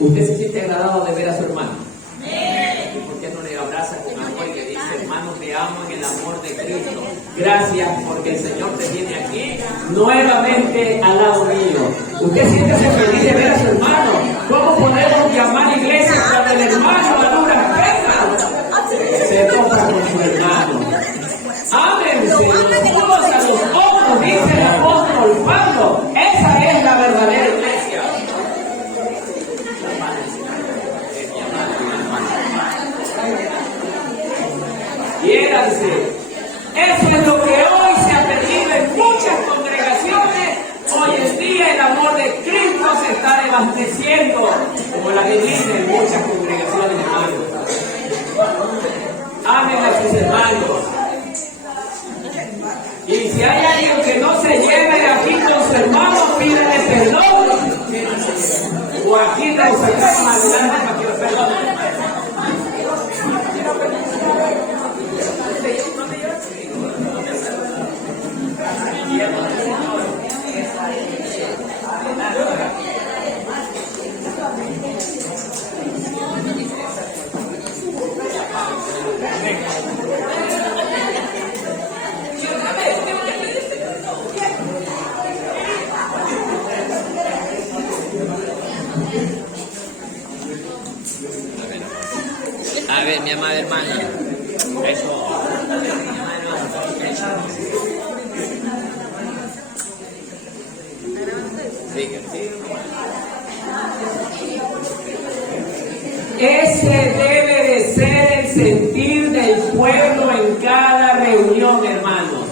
¿Usted se siente agradado de ver a su hermano? ¿Y por qué no le abraza con amor y le dice, hermano, te amo en el amor de Cristo? Gracias porque el Señor te tiene aquí nuevamente al lado mío. ¿Usted siente feliz de ver a su hermano? ¿Cómo podemos llamar iglesia cuando el hermano a duras penas se toca con su hermano? Ámense los unos a los otros, dice el apóstol Pablo. Esa es la verdadera iglesia. Quiéranse. Eso es lo que hoy se ha perdido en muchas congregaciones. Hoy en día el amor de Cristo se está desvaneciendo, como la que dice en muchas congregaciones, hermanos. Amen a sus hermanos. Y si hay alguien que no se lleve aquí con su hermano, pídele perdón. O aquí nos sacamos adelante para que lo perdonen. A ver, mi amada hermana, eso. Ese debe de ser el sentir del pueblo en cada reunión, hermanos.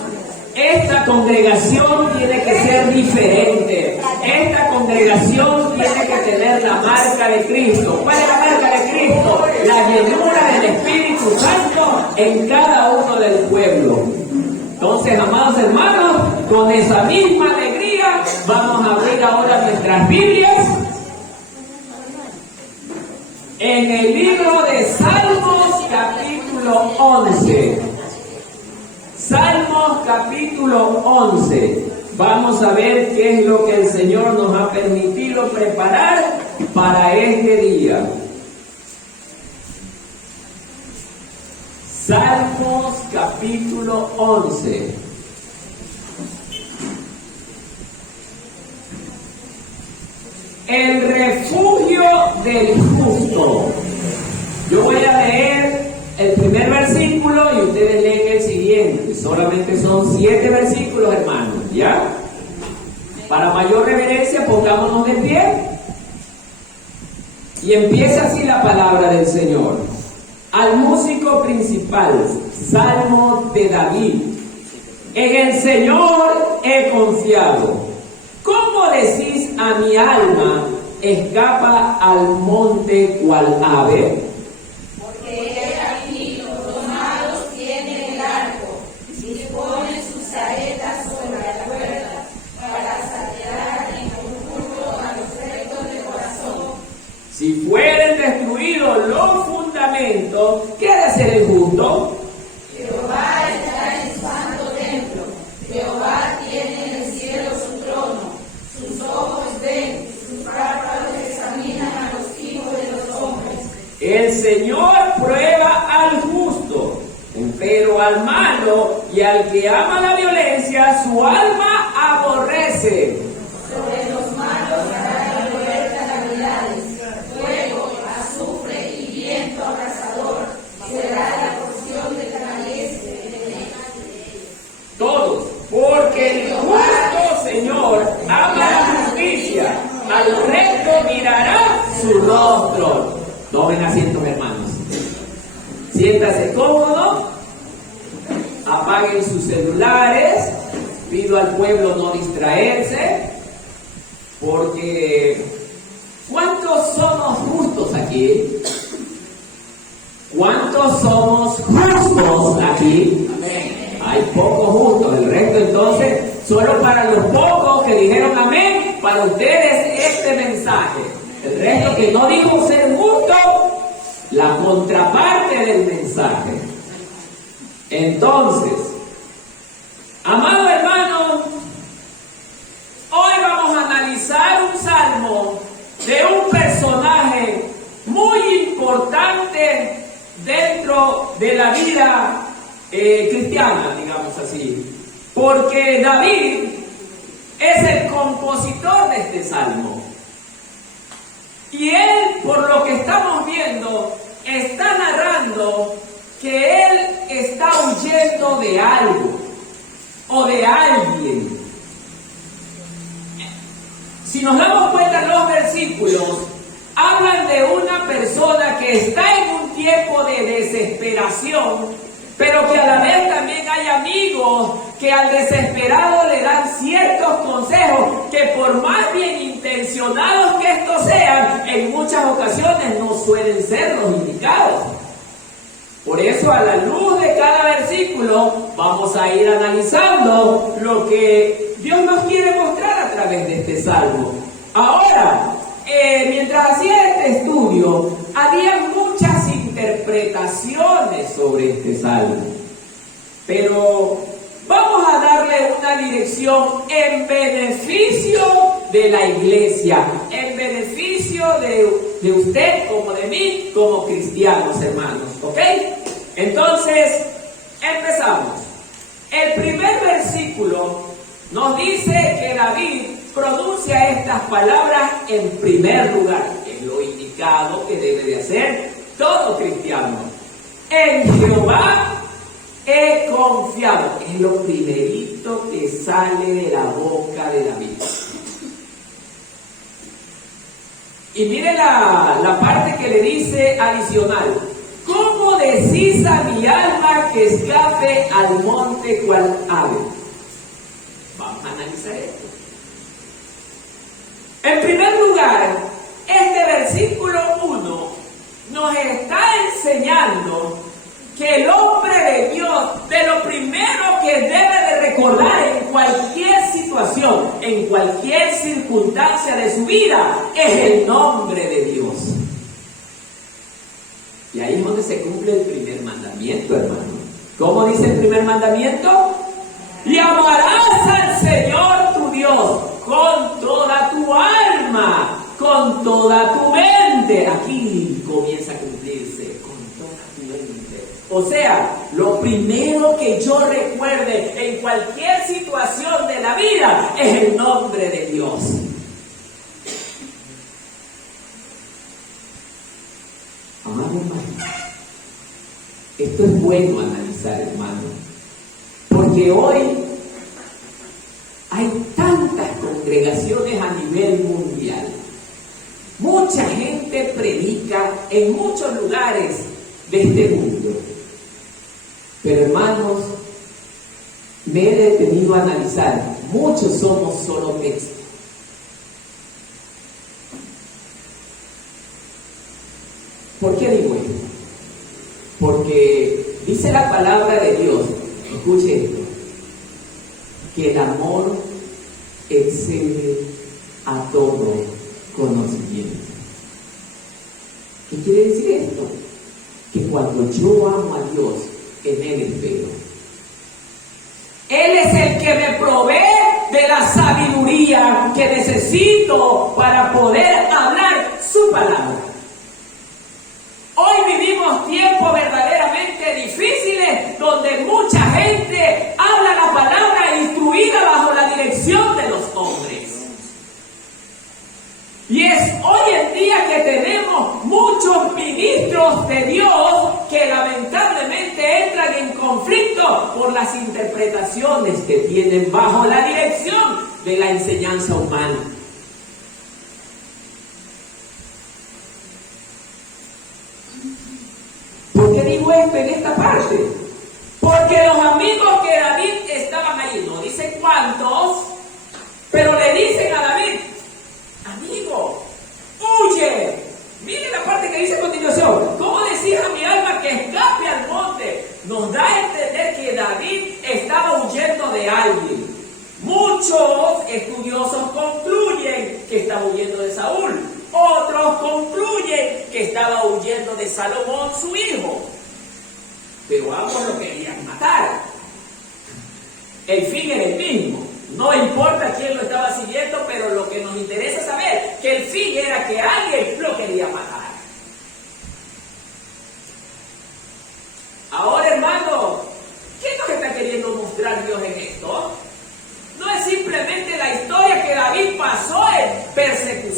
Esta congregación tiene que ser diferente. Esta congregación tiene que tener la marca de Cristo. ¿Cuál es la marca de Cristo? La llenura del Espíritu Santo en cada uno del pueblo. Entonces, amados hermanos, con esa misma alegría vamos a abrir ahora nuestras Biblias en el libro de Salmos capítulo 11. Salmos capítulo 11. Vamos a ver qué es lo que el Señor nos ha permitido preparar para este día. Salmos capítulo 11. El refugio del justo. Yo voy a leer el primer versículo y ustedes leen el siguiente. Solamente son 7 versículos, hermanos, ¿ya? Para mayor reverencia, pongámonos de pie. Y empieza así la palabra del Señor. Al músico principal, Salmo de David. En el Señor he confiado. ¿Cómo decís a mi alma, escapa al monte cual ave? Porque he aquí los domados tienen el arco, disponen sus saetas sobre la cuerda, para saquear en conjunto a los rectos de corazón. Si fueren destruidos los fundamentos, ¿qué ha de hacer el justo? Jehová está en su santo templo, Jehová tiene en el cielo su trono, sus ojos ven, sus párpados examinan a los hijos de los hombres. El Señor prueba al justo, pero al malo y al que ama la violencia, su alma aborrece. Sobre los malos hará llover calamidades, fuego, azufre y viento abrasador, será la porción de canalice. Todos, porque el justo Señor ama la justicia, al recto mirará su rostro. Tomen asientos, hermanos. Siéntase cómodo, apaguen sus celulares, pido al pueblo no distraerse, porque ¿cuántos somos justos aquí? ¿Cuántos somos justos aquí? Hay pocos justos, el resto entonces, solo para los pocos que dijeron amén, para ustedes este mensaje. El resto que no dijo ser justo, la contraparte del mensaje. Entonces, amado hermano, hoy vamos a analizar un salmo de un personaje dentro de la vida cristiana, digamos así, porque David es el compositor de este salmo. Y él, por lo que estamos viendo, está narrando que él está huyendo de algo o de alguien. Si nos damos cuenta, los versículos hablan de una persona que está en un tiempo de desesperación, pero que a la vez también hay amigos que al desesperado le dan ciertos consejos que, por más bien intencionados que estos sean, en muchas ocasiones no suelen ser los indicados. Por eso, a la luz de cada versículo, vamos a ir analizando lo que Dios nos quiere mostrar a través de este salmo. Ahora, mientras hacía este estudio, había muchas interpretaciones sobre este salmo, pero vamos a darle una dirección en beneficio de la iglesia, en beneficio de usted como de mí, como cristianos, hermanos, ¿ok? Entonces, empezamos. El primer versículo nos dice que David pronuncia estas palabras en primer lugar, que es lo indicado que debe de hacer todo cristiano. En Jehová he confiado. Es lo primerito que sale de la boca de David. Y mire la parte que le dice adicional. ¿Cómo decís a mi alma que escape al monte cual ave? Vamos a analizar esto. En primer lugar, este versículo 1 nos está enseñando que el hombre de Dios, de lo primero que debe de recordar en cualquier situación, en cualquier circunstancia de su vida, es el nombre de Dios. Y ahí es donde se cumple el primer mandamiento, hermano. ¿Cómo dice el primer mandamiento? Y amarás al Señor tu Dios con toda tu alma, con toda tu mente. Aquí comienza a cumplirse, con toda tu mente. O sea, lo primero que yo recuerde en cualquier situación de la vida es el nombre de Dios. Amado hermano, esto es bueno analizar, hermano, porque hoy hay tantas congregaciones a nivel mundial. Mucha gente predica en muchos lugares de este mundo. Pero hermanos, me he detenido a analizar. Muchos somos solo texto. ¿Por qué digo esto? Porque dice la palabra de Dios, escuche esto, que el amor excede a todo conocimiento. ¿Qué quiere decir esto? Que cuando yo amo a Dios, en Él espero. Él es el que me provee de la sabiduría que necesito para poder hablar su palabra. Hoy vivimos tiempos verdaderamente difíciles donde mucha gente habla la palabra instruida bajo la dirección de los hombres. Y es hoy en día que tenemos muchos ministros de Dios que lamentablemente entran en conflicto por las interpretaciones que tienen bajo la dirección de la enseñanza humana. ¿Por qué digo esto en esta parte? Porque los amigos que David estaban ahí, no dicen cuántos, pero le dicen a David: amigo, huye. Miren la parte que dice a continuación. ¿Cómo decís a mi alma que escape al monte? Nos da a entender que David estaba huyendo de alguien. Muchos estudiosos concluyen que estaba huyendo de Saúl. Otros concluyen que estaba huyendo de Salomón, su hijo. Pero ambos lo querían matar. El fin era el mismo. No importa quién lo estaba siguiendo, pero lo que nos interesa saber que el fin era que alguien lo quería matar.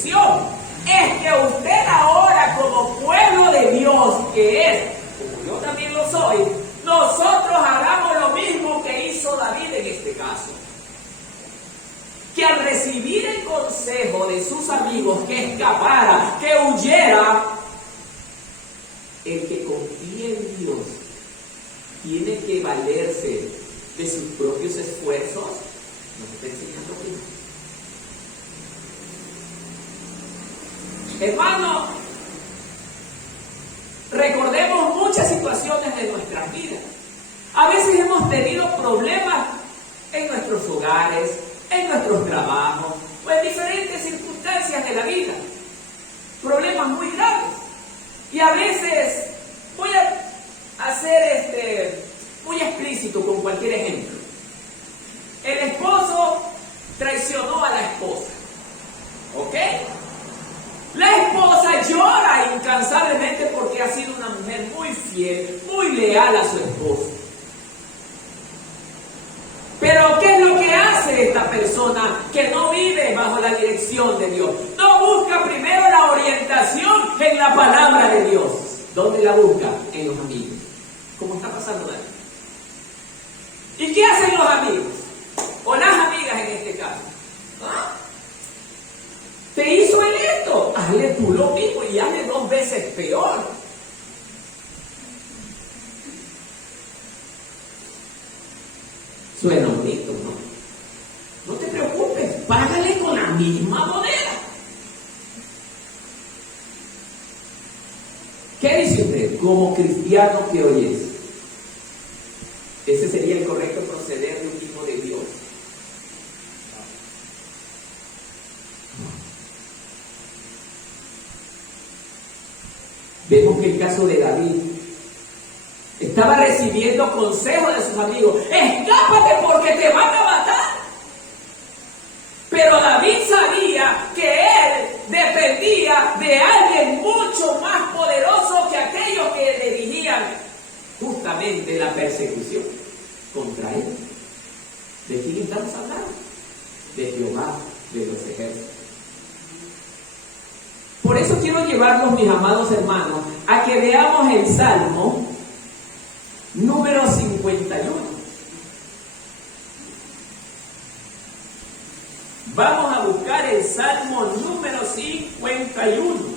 bendición es que usted ahora, como pueblo de Dios que es, como yo también lo soy, nosotros hagamos lo mismo que hizo David en este caso. Que al recibir el consejo de sus amigos que escapara, que huyera, el que confía en Dios tiene que valerse de sus propios esfuerzos. Nos está enseñando aquí. Hermano, recordemos muchas situaciones de nuestras vidas. A veces hemos tenido problemas en nuestros hogares, en nuestros trabajos o en diferentes circunstancias de la vida. Problemas muy graves. Y a veces, voy a hacer muy explícito con cualquier ejemplo. El esposo traicionó a la esposa. ¿Ok? La esposa llora incansablemente porque ha sido una mujer muy fiel, muy leal a su esposo. Pero ¿qué es lo que hace esta persona que no vive bajo la dirección de Dios? No busca primero la orientación en la palabra de Dios. ¿Dónde la busca? En los amigos. ¿Cómo está pasando David? ¿Y qué hacen los amigos? O las amigas en este caso. ¿Ah? ¿Te hizo él esto? Hazle tú lo mismo y hazle 2 veces peor. Suena bonito, ¿no? No te preocupes, págale con la misma moneda. ¿Qué dice usted como cristiano que hoy es? Ese sería el correcto proceder de un hijo de Dios. Vemos que el caso de David estaba recibiendo consejos de sus amigos. Escápate porque te van a matar. Pero David sabía que él dependía de alguien mucho más poderoso que aquellos que dirigían justamente la persecución contra él. ¿De quién estamos hablando? De Jehová de los ejércitos. Por eso quiero llevarlos, mis amados hermanos, a que veamos el Salmo número 51. Vamos a buscar el Salmo número 51.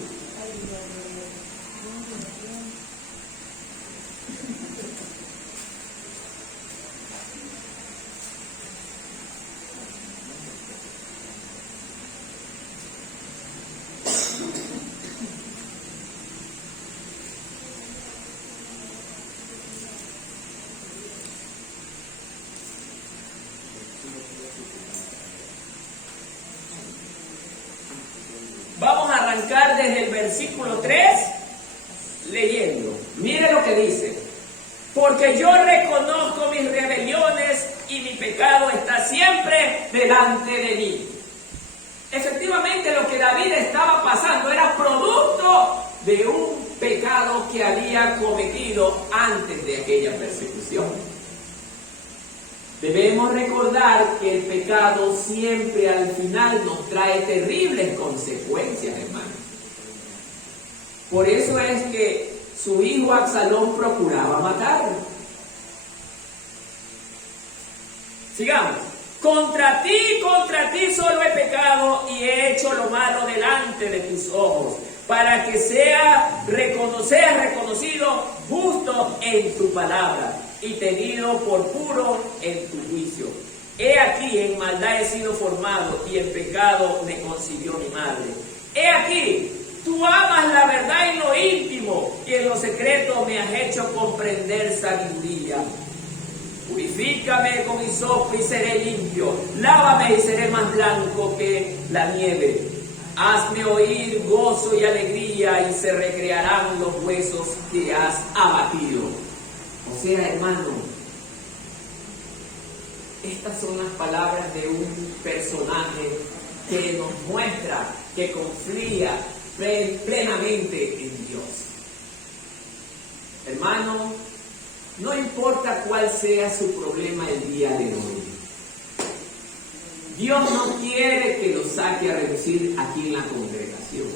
Vamos a arrancar desde el versículo 3 leyendo. Mire lo que dice. Porque yo reconozco mis rebeliones y mi pecado está siempre delante de mí. Efectivamente, lo que David estaba pasando era producto de un pecado que había cometido antes de aquella persecución. Debemos recordar que el pecado siempre al final nos trae terribles consecuencias, hermanos. Por eso es que su hijo Absalón procuraba matarlo. Sigamos. Contra ti solo he pecado y he hecho lo malo delante de tus ojos, para que seas reconocido justo en tu palabra y tenido por puro en tu juicio. He aquí, en maldad he sido formado y en pecado me concibió mi madre. He aquí, tú amas la verdad en lo íntimo y en lo secreto me has hecho comprender sabiduría. Purifícame con hisopo y seré limpio, lávame y seré más blanco que la nieve. Hazme oír gozo y alegría y se recrearán los huesos que has abatido. O sea, hermano, estas son las palabras de un personaje que nos muestra que confía plenamente en Dios. Hermano, no importa cuál sea su problema el día de hoy. Dios no quiere que lo saque a reducir aquí en la congregación.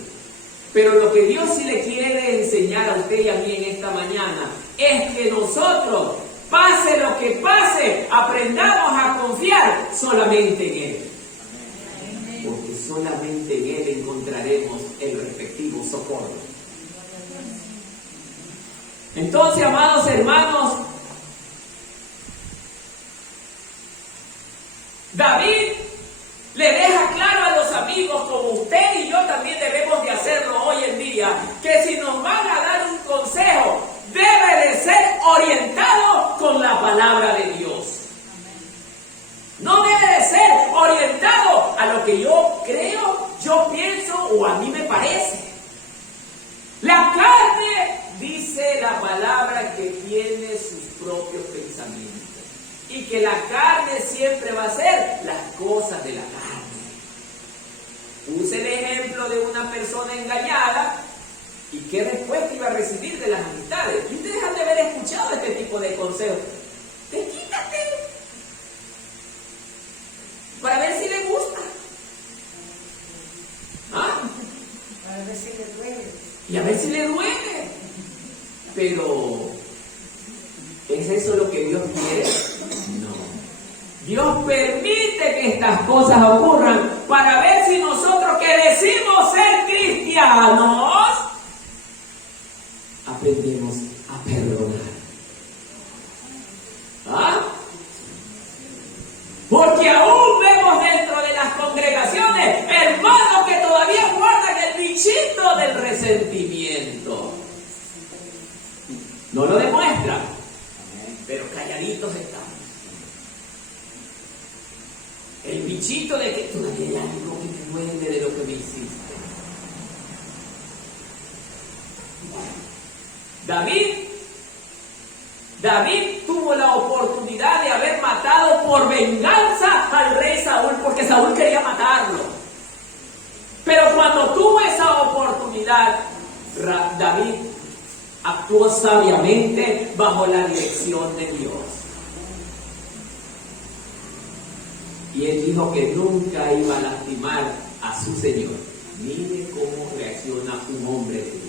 Pero lo que Dios sí le quiere enseñar a usted y a mí en esta mañana es que nosotros, pase lo que pase, aprendamos a confiar solamente en Él. Porque solamente en Él encontraremos el respectivo socorro. Entonces, amados hermanos, David le deja claro a los amigos, como usted y yo también debemos de hacerlo hoy en día, que si nos van a dar un consejo, debe de ser orientado con la palabra de Dios. No debe de ser orientado a lo que yo creo, yo pienso o a mí me parece. La carne, dice la palabra, que tiene sus propios pensamientos. Y que la carne siempre va a ser las cosas de la carne. Puse el ejemplo de una persona engañada y qué respuesta iba a recibir de las amistades. Y ustedes han de haber escuchado este tipo de consejos. ¡Te quítate! Para ver si le gusta. ¿Ah? Para ver si le duele. Y a ver si le duele. Pero, ¿es eso lo que Dios quiere? No. Dios permite que estas cosas ocurran para ver si nosotros que decimos ser cristianos aprendemos a perdonar. ¿Ah? Porque aún vemos dentro de las congregaciones hermanos que todavía guardan el bichito del resentimiento. No lo demuestran, pero calladitos estamos. El bichito de que todavía hay algo que me duele de lo que me hiciste. David tuvo la oportunidad de haber matado por venganza al rey Saúl, porque Saúl quería matarlo. Pero cuando tuvo esa oportunidad, David actuó sabiamente bajo la dirección de Dios. Y él dijo que nunca iba a lastimar a su Señor. Mire cómo reacciona un hombre de Dios.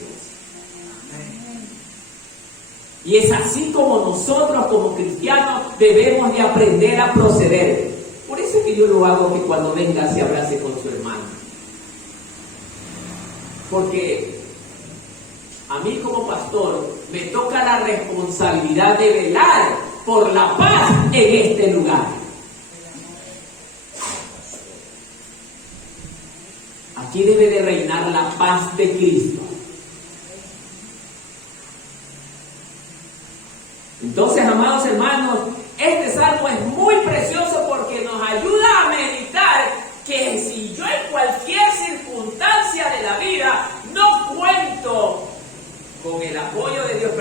Y es así como nosotros como cristianos debemos de aprender a proceder. Por eso es que yo lo hago, que cuando venga se abrace con su hermano. Porque a mí como pastor me toca la responsabilidad de velar por la paz en este lugar. Aquí debe de reinar la paz de Cristo. Entonces, amados hermanos, este salmo es muy precioso porque nos ayuda a meditar que si yo en cualquier circunstancia de la vida no cuento con el apoyo de Dios,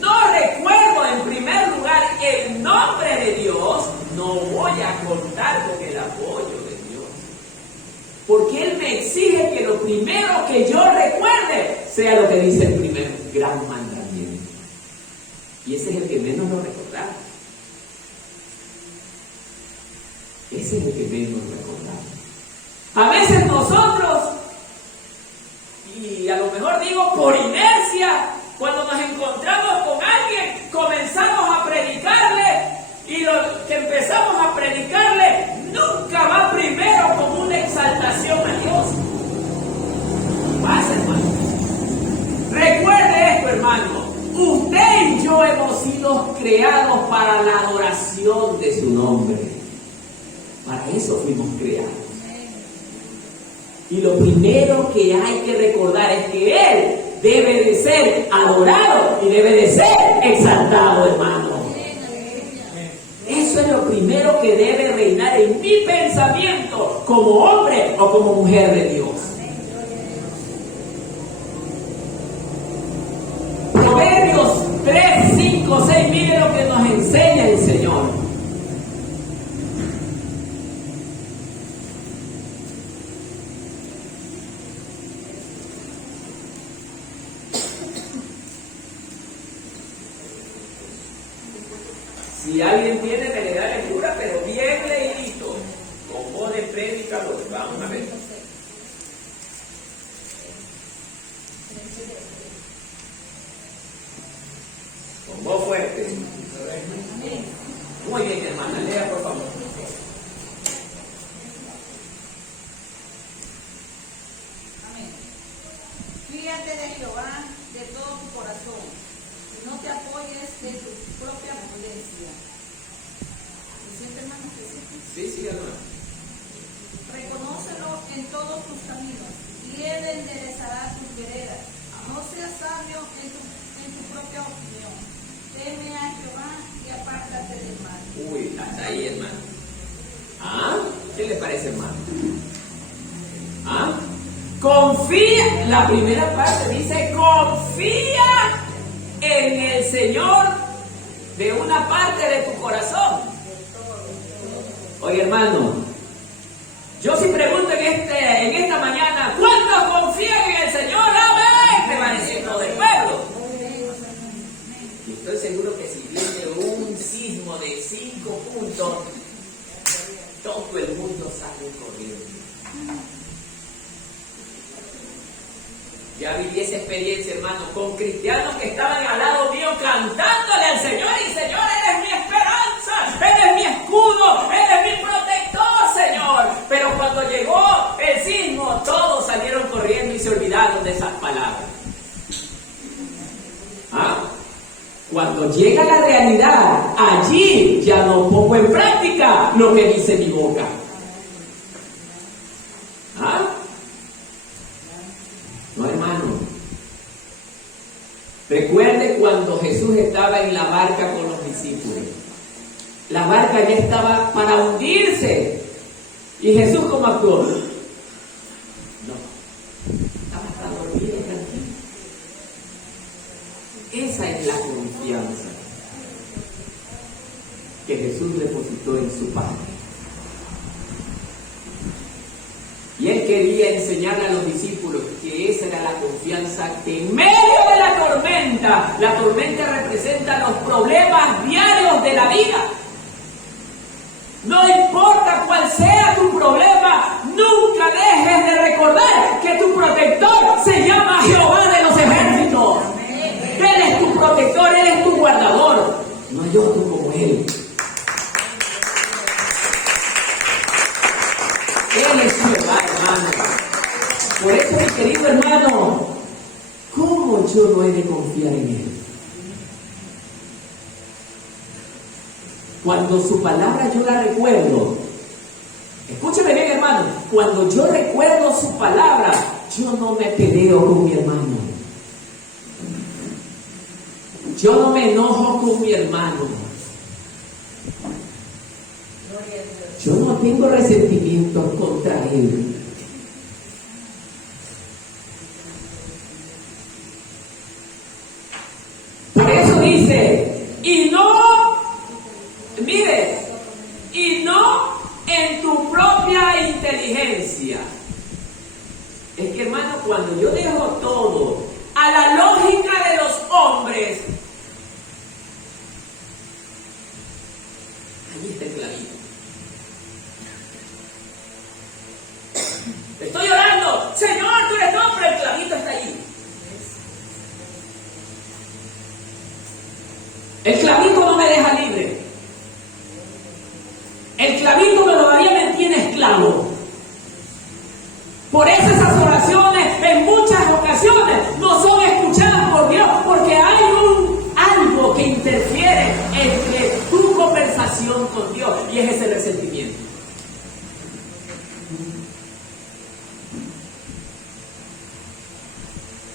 no recuerdo en primer lugar el nombre de Dios, no voy a contar con el apoyo de Dios. Porque Él me exige que lo primero que yo recuerde sea lo que dice el primer gran mandamiento. Y ese es el que menos lo recordamos. Ese es el que menos recordamos. A veces nosotros, y a lo mejor digo por inercia, cuando nos encontramos con alguien, comenzamos a predicarle, y lo que empezamos a predicarle nunca va primero con una exaltación a Dios. Pasa, hermano. Recuerde esto, hermano. Usted y yo hemos sido creados para la adoración de su nombre. Para eso fuimos creados. Y lo primero que hay que recordar es que Él debe de ser adorado y debe de ser exaltado, hermano. Eso es lo primero que debe reinar en mi pensamiento como hombre o como mujer de Dios. Proverbios 3, 5, 6, mire lo que nos enseña el Señor. Si alguien tiene, me le da lectura, pero bien leído, con voz de predicador. Vamos a ver. Con voz fuerte. Muy bien, hermana, lea por favor. Amén. Fíate de Jehová de todo tu corazón y no te apoyes de tu propia prudencia. ¿Se siente, hermano? Sí, hermano. Reconócelo en todos tus caminos y él enderezará tus veredas. No seas sabio en tu propia opinión. Teme a Jehová y apártate del mal. Uy, hasta ahí, hermano. ¿Ah? ¿Qué le parece, hermano? ¿Ah? Confía, la primera parte dice, confía en el Señor de una parte de tu corazón. Oye, hermano, yo si pregunto en esta mañana, ¿cuántos confían en el Señor? ¡Amén! Me va a decir todo el pueblo. Y estoy seguro que si viene un sismo de 5 puntos, todo el mundo sale corriendo. Ya viví esa experiencia, hermano, con cristianos que estaban al lado mío cantándole al Señor y Señor, eres mi esperanza, eres mi escudo, eres mi protector, Señor. Pero cuando llegó el sismo, todos salieron corriendo y se olvidaron de esas palabras. ¿Ah? Cuando llega la realidad, allí ya no pongo en práctica lo que dice mi boca. ¿Ah? No, hermano. Recuerde cuando Jesús estaba en la barca con los discípulos. La barca ya estaba para hundirse. ¿Y Jesús cómo actuó? No. Estaba hasta dormido, tranquilo. Esa es la confianza que Jesús depositó en su Padre. Y él quería enseñarle a los discípulos que esa era la confianza que en medio de la tormenta representa los problemas diarios de la vida. No importa cuál sea tu problema, nunca dejes de recordar que tu protector se llama Jehová de los ejércitos. Él es tu protector, Él es tu guardador. No hay otro como Él. Él es Jehová, hermano. Por eso, mi querido hermano, ¿cómo yo no he de confiar en Él? Cuando su palabra yo la recuerdo, escúcheme bien, hermano, cuando yo recuerdo su palabra, yo no me peleo con mi hermano. Yo no me enojo con mi hermano. Yo no tengo resentimientos contra él. Por eso dice, y no en tu propia inteligencia. Es que, hermano, cuando yo dejo todo a la lógica de los hombres, allí está el clavito. Estoy orando, Señor, tú eres hombre, el clavito está allí. El clavito no me deja libre. El clavito todavía me tiene esclavo. Por eso esas oraciones en muchas ocasiones no son escuchadas por Dios, porque hay algo que interfiere entre tu conversación con Dios y es ese resentimiento.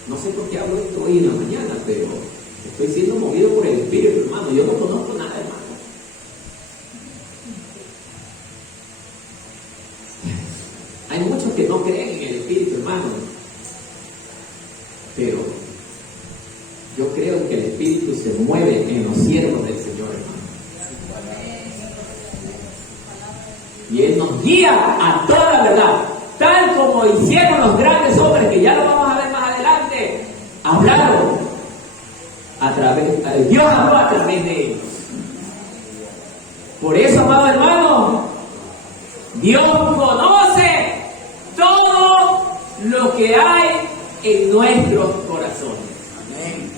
No sé por qué hablo esto hoy en la mañana, pero estoy siendo movido por el Espíritu, hermano. Yo no conozco nada, hermano. Hay muchos que no creen en el Espíritu, hermano. Pero yo creo que el Espíritu se mueve en los siervos del Señor, hermano. Y Él nos guía a toda la verdad. Tal como hicieron los grandes hombres, que ya lo vamos a ver más adelante, hablaron a través, Dios habló a través de ellos. Por eso, amado hermano, Dios conoce todo lo que hay en nuestros corazones. Amén.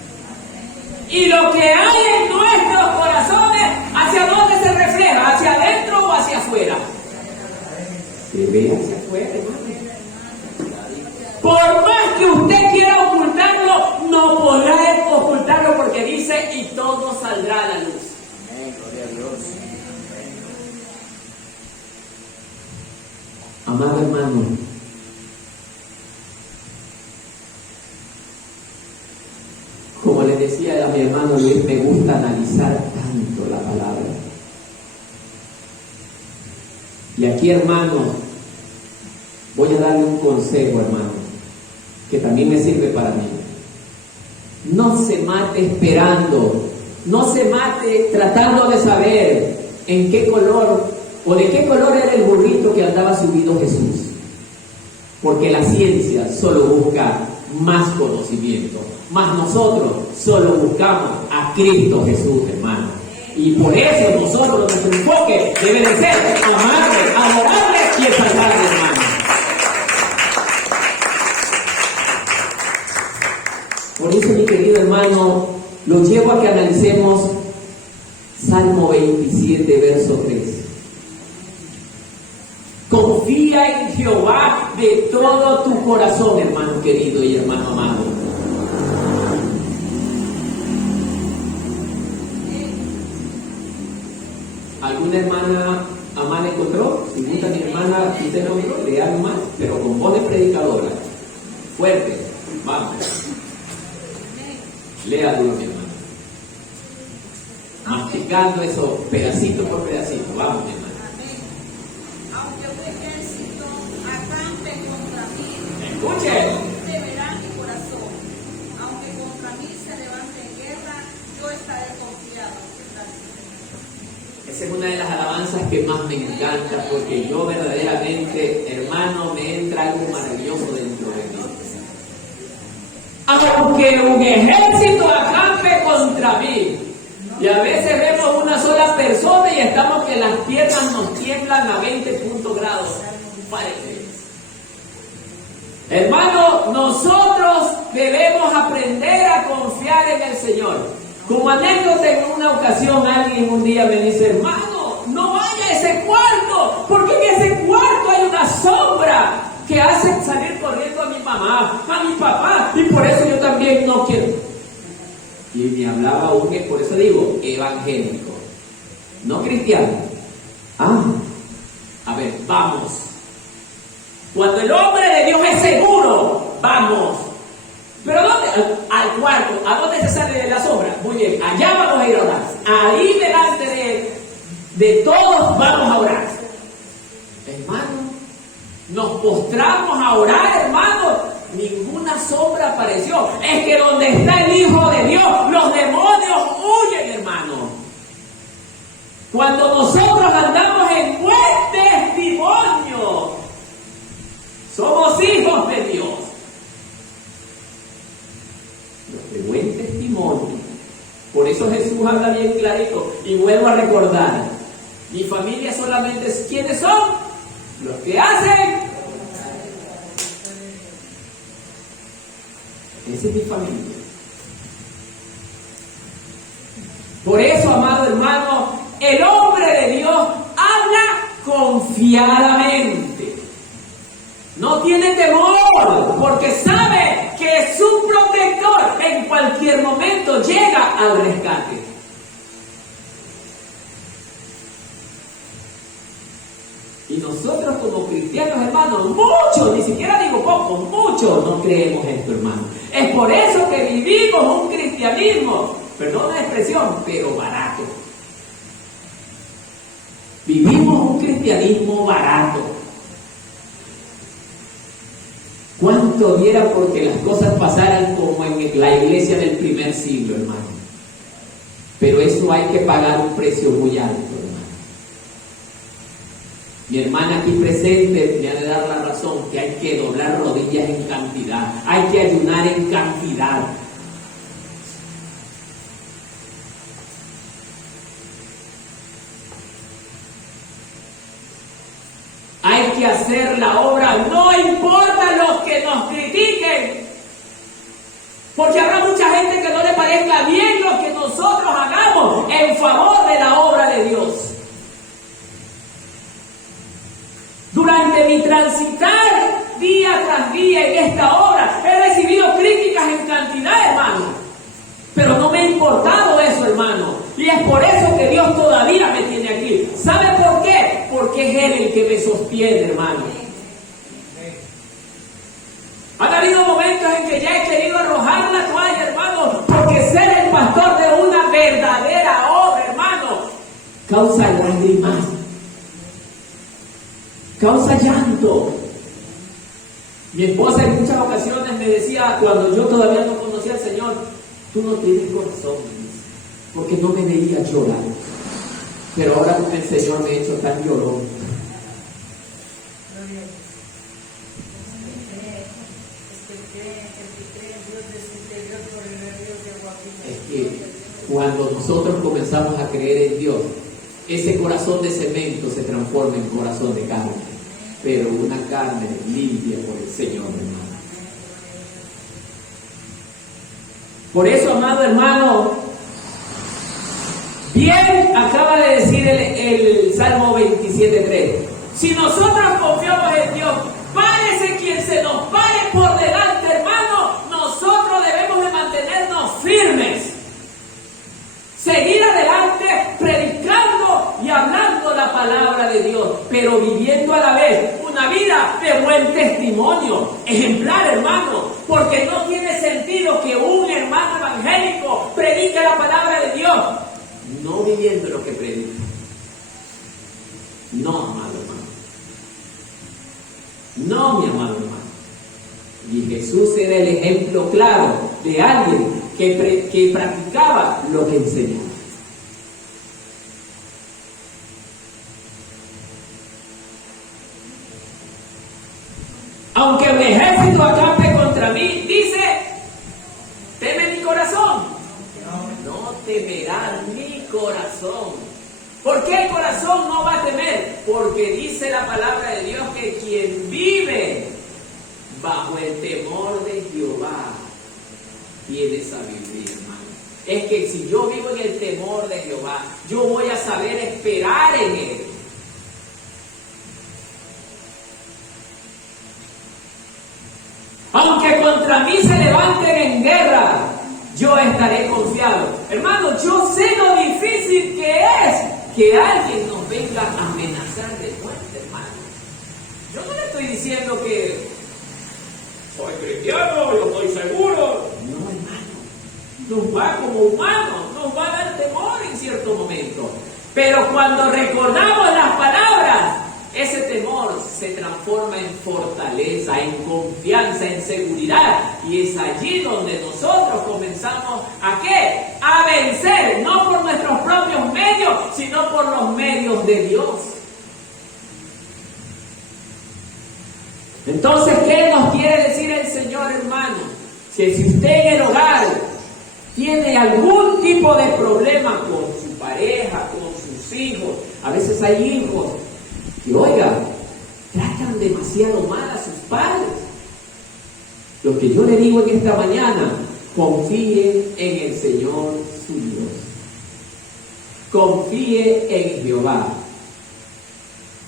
Y lo que hay en nuestros corazones, ¿hacia dónde se refleja? ¿Hacia adentro o hacia afuera? Se ve hacia afuera, hermano. Por más que usted quiera ocultarlo, no podrá ocultarlo porque dice, y todo saldrá a la luz. Amén, gloria a Dios. Amado hermano, como le decía a mi hermano Luis, me gusta analizar tanto la palabra. Y aquí, hermano, voy a darle un consejo, hermano, que también me sirve para mí. No se mate esperando, no se mate tratando de saber en qué color o de qué color era el burrito que andaba subido Jesús. Porque la ciencia solo busca más conocimiento, más nosotros solo buscamos a Cristo Jesús, hermano. Y por eso nosotros, nuestro enfoque debe de ser amarle, adorarle y exaltarle, hermano. Por eso, mi querido hermano, lo llevo a que analicemos Salmo 27, verso 3. Confía en Jehová de todo tu corazón, hermano querido y hermano amado. ¿Alguna hermana amada encontró? Si gusta mi hermana, si usted no encontró, le hago más, pero con voz de predicadora. Fuerte, vamos. Lea duro, mi hermano. Masticando esos pedacito por pedacito. Vamos, mi hermano. Aunque un ejército acampe contra mí, Escuche. temerá mi corazón. Aunque contra mí se levante guerra, yo estaré confiado. Esa es una de las alabanzas que más me encanta, porque yo verdaderamente, hermano, me entra algo maravilloso dentro de mí. Aunque un ejército acampe contra mí, y a veces vemos una sola persona y estamos que las piernas nos tiemblan a 20 grados. Hermano, nosotros debemos aprender a confiar en el Señor. Como anécdota, en una ocasión alguien un día me dice, hermano, no vaya a ese cuarto, porque en ese cuarto hay una sombra que hace salir corriendo a mi mamá, a mi papá, y por eso yo también no quiero. Y me hablaba por eso digo, evangélico, no cristiano. A ver, vamos. Cuando el hombre de Dios es seguro, vamos. ¿Pero dónde? Al cuarto. ¿A dónde se sale de la sombra? Muy bien, allá vamos a ir a orar. Ahí delante de todos vamos a orar. Hermano, nos postramos a orar, hermano. Ninguna sombra apareció. Es que donde está el Hijo de Dios, los demonios huyen, hermano. Cuando nosotros andamos en buen testimonio, somos hijos de Dios. Los de buen testimonio. Por eso Jesús habla bien clarito. Y vuelvo a recordar, mi familia solamente es, ¿quiénes son? Los que hacen. Esa es mi familia. Por eso, amado hermano, el hombre de Dios habla confiadamente. No tiene temor, porque sabe que su protector en cualquier momento llega al rescate. Y nosotros como cristianos, hermanos, muchos, ni siquiera digo pocos, muchos no creemos esto, hermano. Es por eso que vivimos un cristianismo, perdón la expresión, pero barato. Vivimos un cristianismo barato. ¿Cuánto diera porque las cosas pasaran como en la iglesia del primer siglo, hermano? Pero eso hay que pagar un precio muy alto, hermano. Mi hermana aquí presente me ha de dar la razón que hay que doblar rodillas en cantidad, hay que ayunar en cantidad. bien. Porque habrá mucha gente que no le parezca bien lo que nosotros hagamos en favor de la obra de Dios. Durante mi transitar día tras día en esta obra, he recibido críticas en cantidad, hermano. Pero no me ha importado eso, hermano. Y es por eso que Dios todavía me tiene aquí. ¿Sabe por qué? Porque es Él el que me sostiene, hermano. Han habido momentos en que ya he querido arrojar la toalla, hermano, porque ser el pastor de una verdadera obra, hermano, causa lágrimas, causa llanto. Mi esposa en muchas ocasiones me decía, cuando yo todavía no conocía al Señor, tú no tienes corazón, porque no me veía llorar. Pero ahora con el Señor me he hecho tan llorón. Es que cuando nosotros comenzamos a creer en Dios, ese corazón de cemento se transforma en corazón de carne, pero una carne limpia por el Señor, hermano. Por eso, amado hermano, bien acaba de decir el Salmo 27:3. Si nosotros confiamos en Dios, párese quien se nos pare por delante, hermano, nosotros debemos de mantenernos firmes. Seguir adelante, predicando y hablando la palabra de Dios, pero viviendo a la vez una vida de buen testimonio, ejemplar, hermano, porque no tiene sentido que un hermano evangélico predique la palabra de Dios, no viviendo lo que predica. No, amado hermano. No, mi amado hermano. Y Jesús era el ejemplo claro de alguien que practicaba lo que enseñaba. Aunque un ejército acampe contra mí, dice, teme mi corazón. No temerá mi corazón. ¿Por qué el corazón no va a temer? Porque dice la palabra de Dios que quien vive bajo el temor de Jehová tiene sabiduría, hermano. Es que si yo vivo en el temor de Jehová, yo voy a saber esperar en Él. Aunque contra mí se levanten en guerra, yo estaré confiado. Hermano, yo sé lo difícil que es que alguien nos venga a amenazar de muerte, hermano. Yo no le estoy diciendo que soy cristiano, yo estoy seguro. No, hermano. Nos va como humanos, nos va a dar temor en cierto momento. Pero cuando recordamos las palabras, ese temor se transforma en fortaleza, en confianza, en seguridad. Y es allí donde nosotros comenzamos ¿a qué? A vencer, no por nuestros propios medios, sino por los medios de Dios. Entonces, ¿qué nos quiere decir el Señor, hermano? Si usted en el hogar tiene algún tipo de problema con su pareja, con sus hijos, a veces hay hijos que, oiga, tratan demasiado mal a sus padres. Lo que yo le digo en esta mañana, confíe en el Señor su Dios. Confíe en Jehová.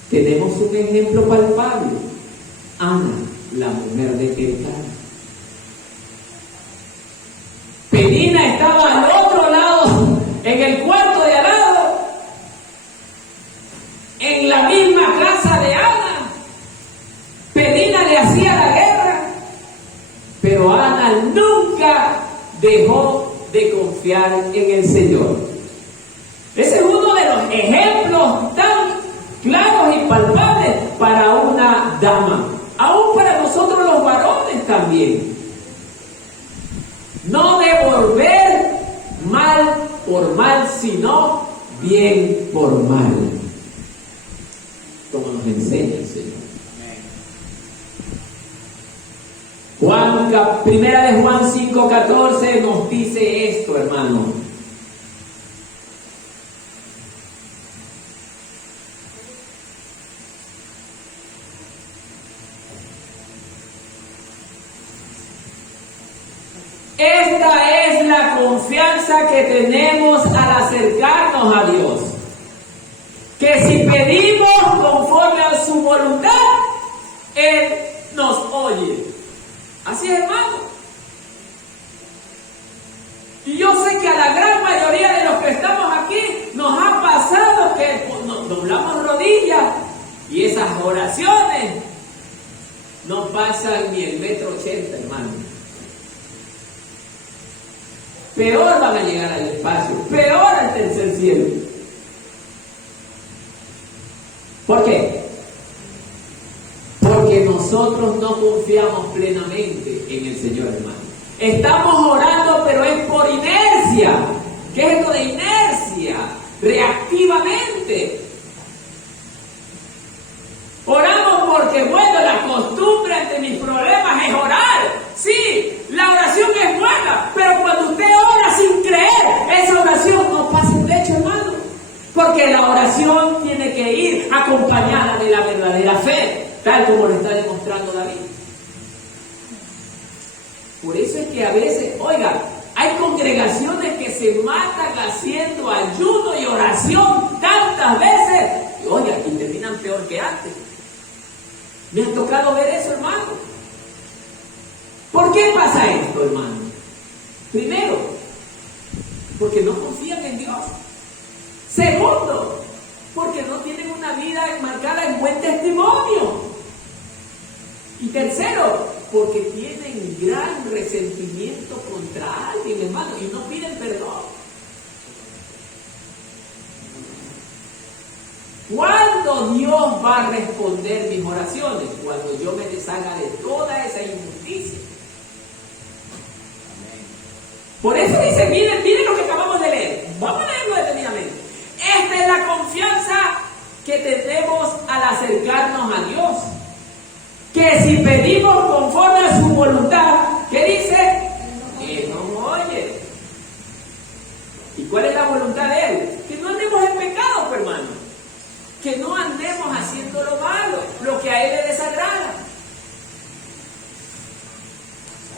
Tenemos un ejemplo palpable. Ana, la mujer de Elcana. Penina estaba al otro lado, en el cuarto de al lado, en la misma casa de Ana. Penina le hacía la guerra, pero Ana nunca dejó de confiar en el Señor. Ese es uno de los ejemplos tan claros y palpables para una dama, aún para nosotros los varones también. No devolver mal por mal, sino bien por mal, como nos enseña el Señor. Primera de Juan 5:14 nos dice esto, hermano. Esta es la confianza que tenemos al acercarnos a Dios. Que si pedimos conforme a su voluntad, Él nos oye. Así es, hermano. Y yo sé que a la gran mayoría de los que estamos aquí nos ha pasado que nos doblamos rodillas y esas oraciones no pasan ni el 1,80 m, hermano. Peor van a llegar al espacio, peor al tercer cielo. ¿Por qué? Porque nosotros no confiamos plenamente en el Señor, hermano. Estamos orando, pero es por inercia. ¿Qué es esto de inercia? Reactivamente. Oramos porque, bueno, la costumbre ante mis problemas es orar. Sí, la oración es buena, pero cuando usted ora sin creer, esa oración no pasa el techo, hermano. Porque la oración tiene que ir acompañada de la verdadera fe, tal como lo está demostrando David. Por eso es que a veces, oiga, hay congregaciones que se matan haciendo ayuno y oración tantas veces, y oiga, y terminan peor que antes. Me ha tocado ver eso, hermano. ¿Por qué pasa esto, hermano? Primero, porque no confían en Dios. Segundo, porque no tienen una vida enmarcada en buen testimonio. Y tercero, porque tienen gran resentimiento contra alguien, hermano, y no piden perdón. ¿Cuándo Dios va a responder mis oraciones? Cuando yo me deshaga de toda esa injusticia. Por eso dice, miren lo que acabamos de leer. Vamos a leerlo detenidamente. Esta es la confianza que tenemos al acercarnos a Dios. Que si pedimos conforme a su voluntad, ¿qué dice? Que nos oye. ¿Y cuál es la voluntad de Él? Que no andemos en pecado, pues, hermano. Que no andemos haciendo lo malo, lo que a Él le desagrada.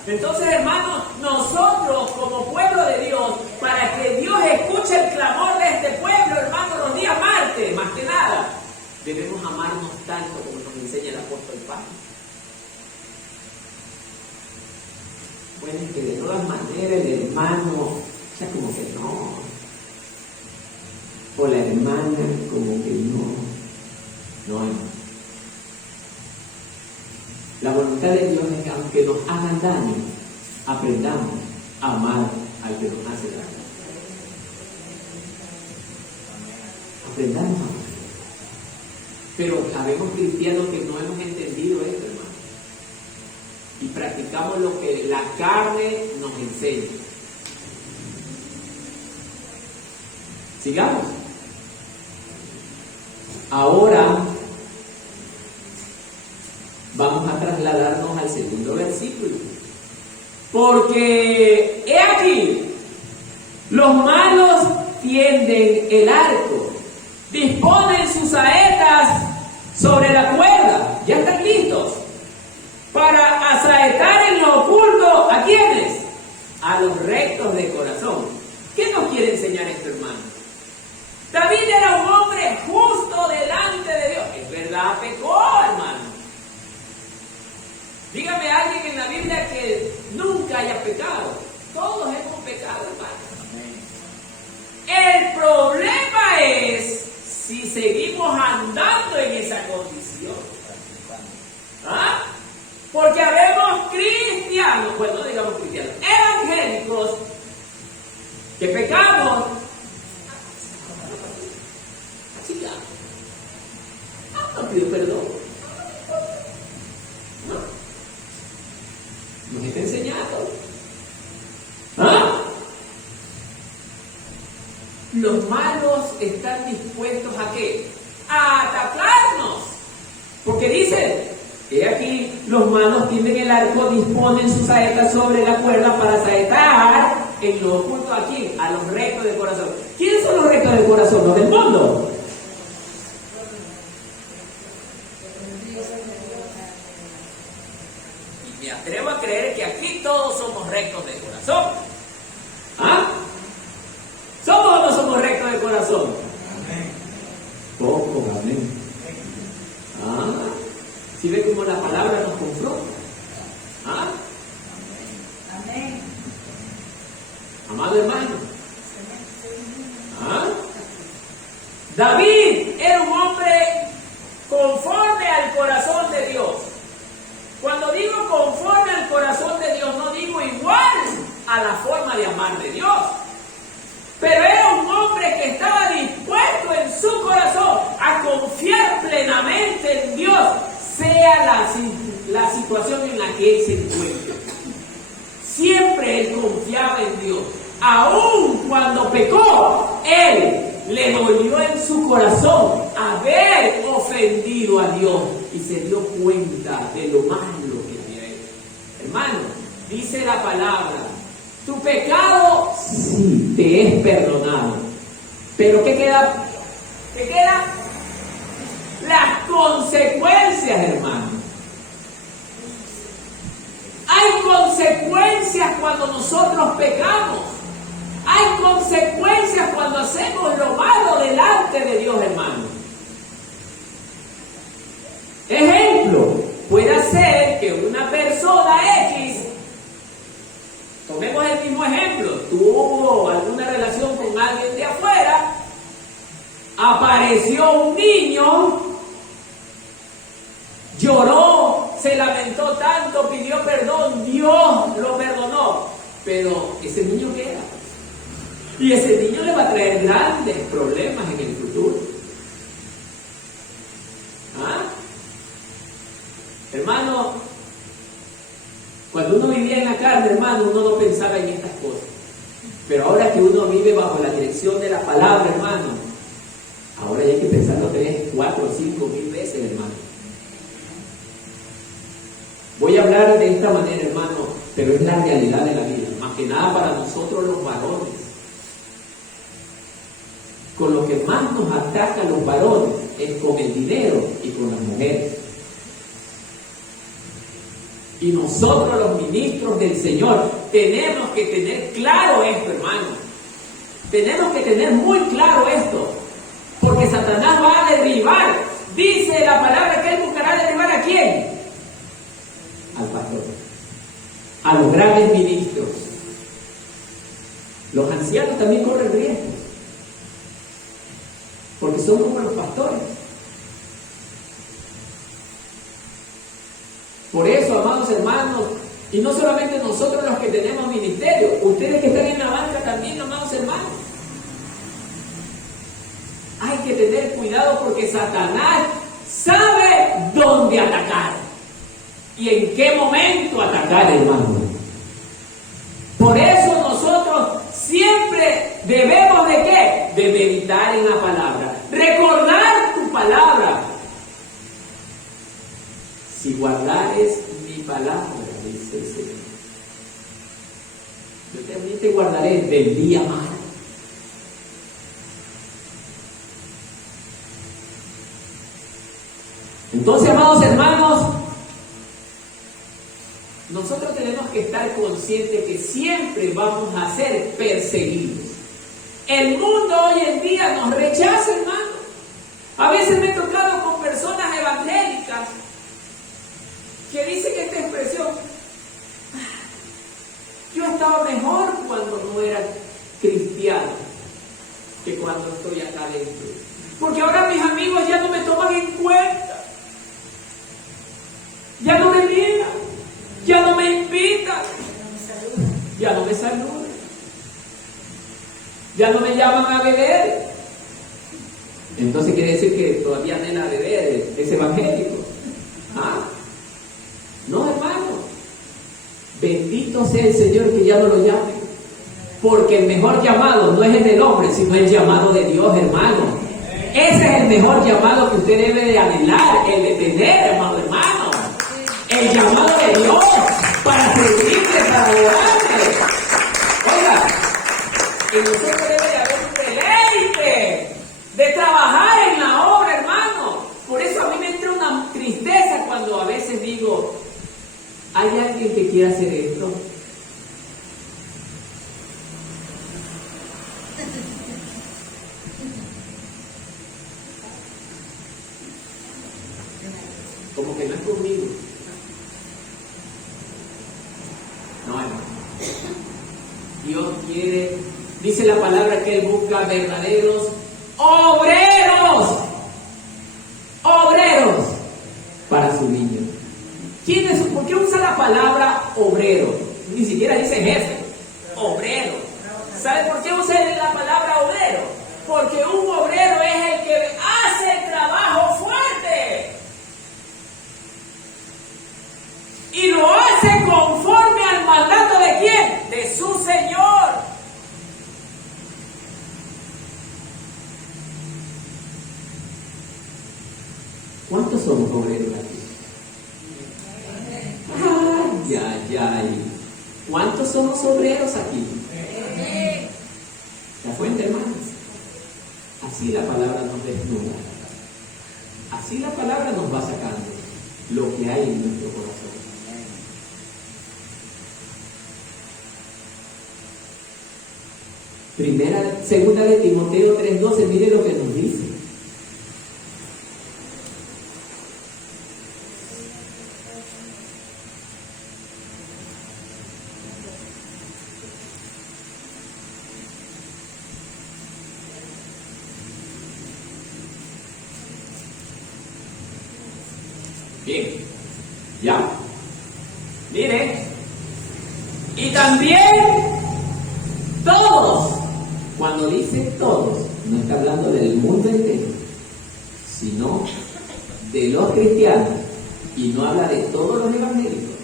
Entonces, hermanos, nosotros como pueblo de Dios, para que Dios escuche el clamor de este pueblo, hermanos, los días martes, más que nada, debemos amarnos tanto como nos enseña el apóstol Pablo. Bueno, es que de todas maneras el hermano, o sea, como que no. O la hermana, como que no. No, hermano. La voluntad de Dios es que aunque nos hagan daño, aprendamos a amar al que nos hace daño. Aprendamos a amar. Pero sabemos cristianos que no hemos entendido esto, hermano. Y practicamos lo que la carne nos enseña. Sigamos. Ahora vamos a trasladarnos al segundo versículo. Porque he aquí, los malos tienden el arco, disponen sus saetas sobre la cuerda, ya están listos para asaetar en lo oculto. ¿A quiénes? A los rectos de corazón. ¿Qué nos quiere enseñar esto, hermano? David era un hombre justo delante de Dios. Es verdad, pecó, hermano. Dígame a alguien en la Biblia que nunca haya pecado. Todos hemos pecado, hermano. El problema es si seguimos andando en esa condición. ¿Ah? Porque habemos cristianos, bueno, no digamos cristianos, evangélicos, que pecamos. Así ya. No pido perdón. No. Nos está enseñando. ¿Ah? Los malos están dispuestos ¿a qué? A atacarnos. Porque dice, he aquí, los malos tienden el arco, disponen sus saetas sobre la cuerda para saetar en lo oculto. ¿A quién? A los rectos de corazón. ¿Quiénes son los rectos del corazón? ¿Los del mundo? Y me atrevo a creer que aquí todos somos rectos de corazón. ¿Ah? ¿Somos o no somos rectos de corazón? Amén. Poco, amén. ¿Ah? ¿Sí ve cómo la palabra nos confronta? ¿Ah? Amén. Amado hermano. ¿Ah? David era un hombre conforme al corazón de Dios. Cuando digo conforme al corazón de Dios, no digo igual a la forma de amar de Dios. Pero era un hombre que estaba dispuesto en su corazón a confiar plenamente en Dios, sea la situación en la que él se encuentre. Siempre él confiaba en Dios. Aun cuando pecó, él le dolió en su corazón haber ofendido a Dios y se dio cuenta de lo malo que había hecho. Hermano, dice la palabra, tu pecado sí te es perdonado. Pero ¿qué queda? ¿Qué queda? Las consecuencias, hermano. Hay consecuencias cuando nosotros pecamos. Hay consecuencias cuando hacemos lo malo delante de Dios, hermano. Ejemplo, puede ser que una persona X, tomemos el mismo ejemplo, tuvo alguna relación con alguien de afuera, apareció un niño, lloró, se lamentó tanto, pidió perdón, Dios lo perdonó, pero ese niño queda. Y ese niño le va a traer grandes problemas en el futuro. ¿Ah? Hermano, cuando uno vivía en la carne, hermano, uno no pensaba en estas cosas. Pero ahora que uno vive bajo la dirección de la palabra, hermano, ahora hay que pensarlo 3, 4, 5 mil veces, hermano. Voy a hablar de esta manera, hermano, pero es la realidad de la vida. Más que nada para nosotros los varones. Con lo que más nos ataca a los varones es con el dinero y con las mujeres. Y nosotros los ministros del Señor tenemos que tener claro esto, hermano. Tenemos que tener muy claro esto. Porque Satanás va a derribar. Dice la palabra que él buscará derribar ¿a quién? Al pastor. A los grandes ministros. Los ancianos también corren riesgos. Porque son como los pastores. Por eso, amados hermanos, y no solamente nosotros los que tenemos ministerio, ustedes que están en la banca también, amados hermanos. Hay que tener cuidado porque Satanás sabe dónde atacar y en qué momento atacar, hermano. Por eso nosotros siempre debemos ¿de qué? De meditar en la palabra. Recordar tu palabra. Si guardares mi palabra, dice el Señor, yo también te guardaré del día malo. Entonces, amados hermanos, nosotros tenemos que estar conscientes que siempre vamos a ser perseguidos. El mundo hoy en día nos rechaza, hermano. A veces me he tocado con personas evangélicas que dicen esta expresión: yo estaba mejor cuando no era cristiano que cuando estoy acá adentro. Porque ahora mis amigos ya no me toman en cuenta. Ya no me miran. Ya no me invitan. Ya no me saludan. Ya no me llaman a beber. Entonces quiere decir que todavía anhela beber, es evangélico. ¿Ah? No, hermano. Bendito sea el Señor que ya no lo llame. Porque el mejor llamado no es el del hombre, sino el llamado de Dios, hermano. Ese es el mejor llamado que usted debe de anhelar, el de tener, hermano. El llamado de Dios para servirle, para adorarle. Oiga, en nosotros debe de haber un deleite de trabajar en la obra, hermano. Por eso a mí me entra una tristeza cuando a veces digo: ¿hay alguien que quiera hacer esto? Dios quiere, dice la palabra que Él busca verdaderos obreros. Obreros para su viña. ¿Por qué usa la palabra obrero? Ni siquiera dice jefe. Obrero. ¿Sabe por qué usa la palabra obrero? Porque un obrero es el que hace el trabajo fuerte. Y lo hace conforme al mandato ¿de quién? De su Señor. ¿Cuántos somos obreros aquí? Ay, ay, ay. ¿Cuántos somos obreros aquí? ¿La fuente, hermanos? Así la palabra nos desnuda. Así la palabra nos va sacando lo que hay en nuestro corazón. Segunda de Timoteo 3:12, mire lo que nos dice. Bien, ya. Mire, y también todos, cuando dice todos, no está hablando del mundo entero, sino de los cristianos, y no habla de todos los evangélicos.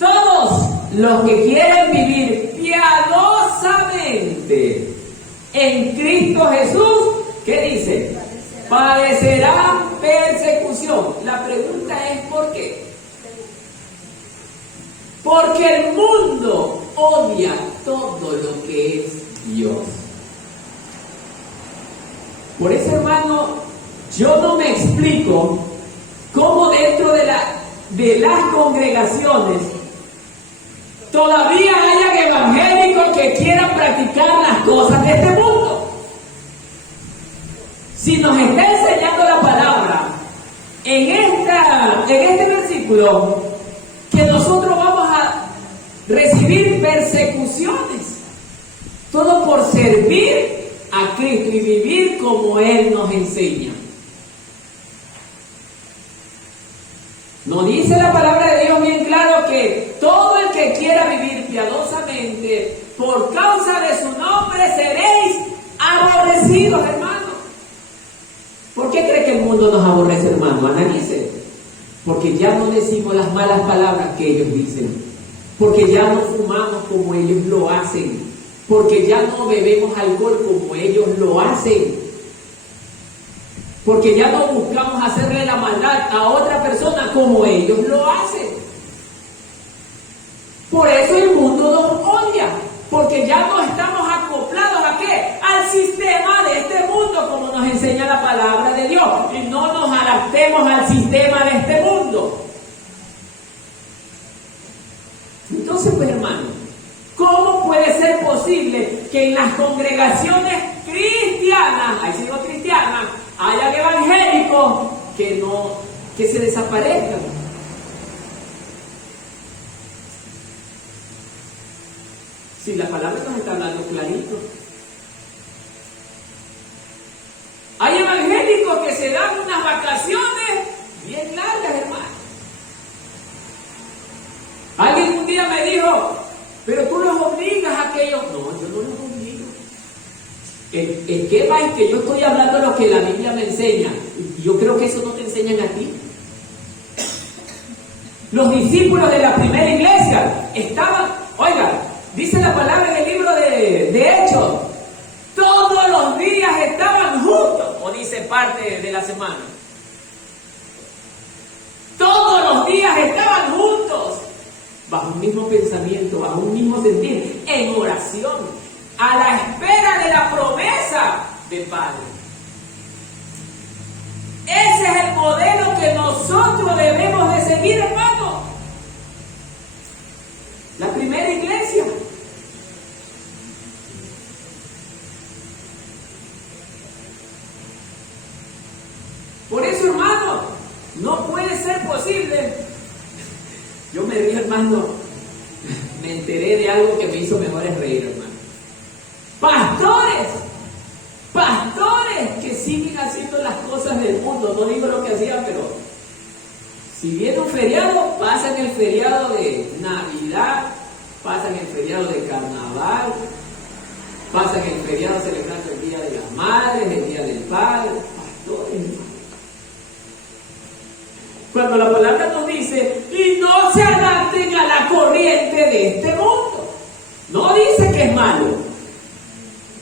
Todos los que quieren vivir piadosamente en Cristo Jesús, ¿qué dice? Padecerán persecución. La pregunta es ¿por qué? Porque el mundo odia todo lo que es Dios. Por eso, hermano, yo no me explico cómo dentro de las congregaciones todavía hayan evangélicos que quieran practicar las cosas de este mundo. Si nos está enseñando la palabra en este versículo que nosotros vamos a recibir persecuciones, todo por servir a Cristo y vivir como Él nos enseña. ¿No dice la palabra de Dios bien claro que todo el que quiera vivir piadosamente, por causa de su nombre seréis aborrecidos, hermano? ¿Por qué cree que el mundo nos aborrece, hermano? Analice. Porque ya no decimos las malas palabras que ellos dicen. Porque ya no fumamos como ellos lo hacen. Porque ya no bebemos alcohol como ellos lo hacen. Porque ya no buscamos hacerle la maldad a otra persona como ellos lo hacen. Por eso el mundo nos odia. Porque ya no estamos acoplados ¿a qué? Al sistema de este mundo, como nos enseña la palabra de Dios. Y no nos adaptemos al sistema de este mundo. Entonces, pues, hermano, ¿cómo puede ser posible que en las congregaciones cristianas, ahí sigo cristianas, haya evangélicos que se desaparezcan? Si la palabra nos está hablando clarito. Hay evangélicos que se dan unas vacaciones bien largas, hermano. Alguien un día me dijo, pero tú los obligas a que ellos... No, yo no los obligo. El tema es que yo estoy hablando de lo que la Biblia me enseña. Y yo creo que eso no te enseñan a ti. Los discípulos de la primera iglesia estaban... Oiga, dice la palabra en el libro de Hechos, todos los días estaban juntos, o dice parte de la semana. Todos los días estaban juntos, bajo un mismo pensamiento, bajo un mismo sentir, en oración, a la espera de la promesa del Padre. Ese es el modelo que nosotros debemos de seguir, hermano. La primera iglesia. Por eso, hermano, no puede ser posible. Yo me río, hermano. Me enteré enteré de algo que me hizo mejores reír, hermano. Pastores que siguen haciendo las cosas del mundo. No digo lo que hacían, pero si viene un feriado, pasan el feriado de Navidad, pasan el feriado de Carnaval, pasan el feriado celebrando el Día de las Madres, el Día del Padre. Pastores, hermano. Cuando la palabra nos dice, y no se adapten a la corriente de este mundo. No dice que es malo.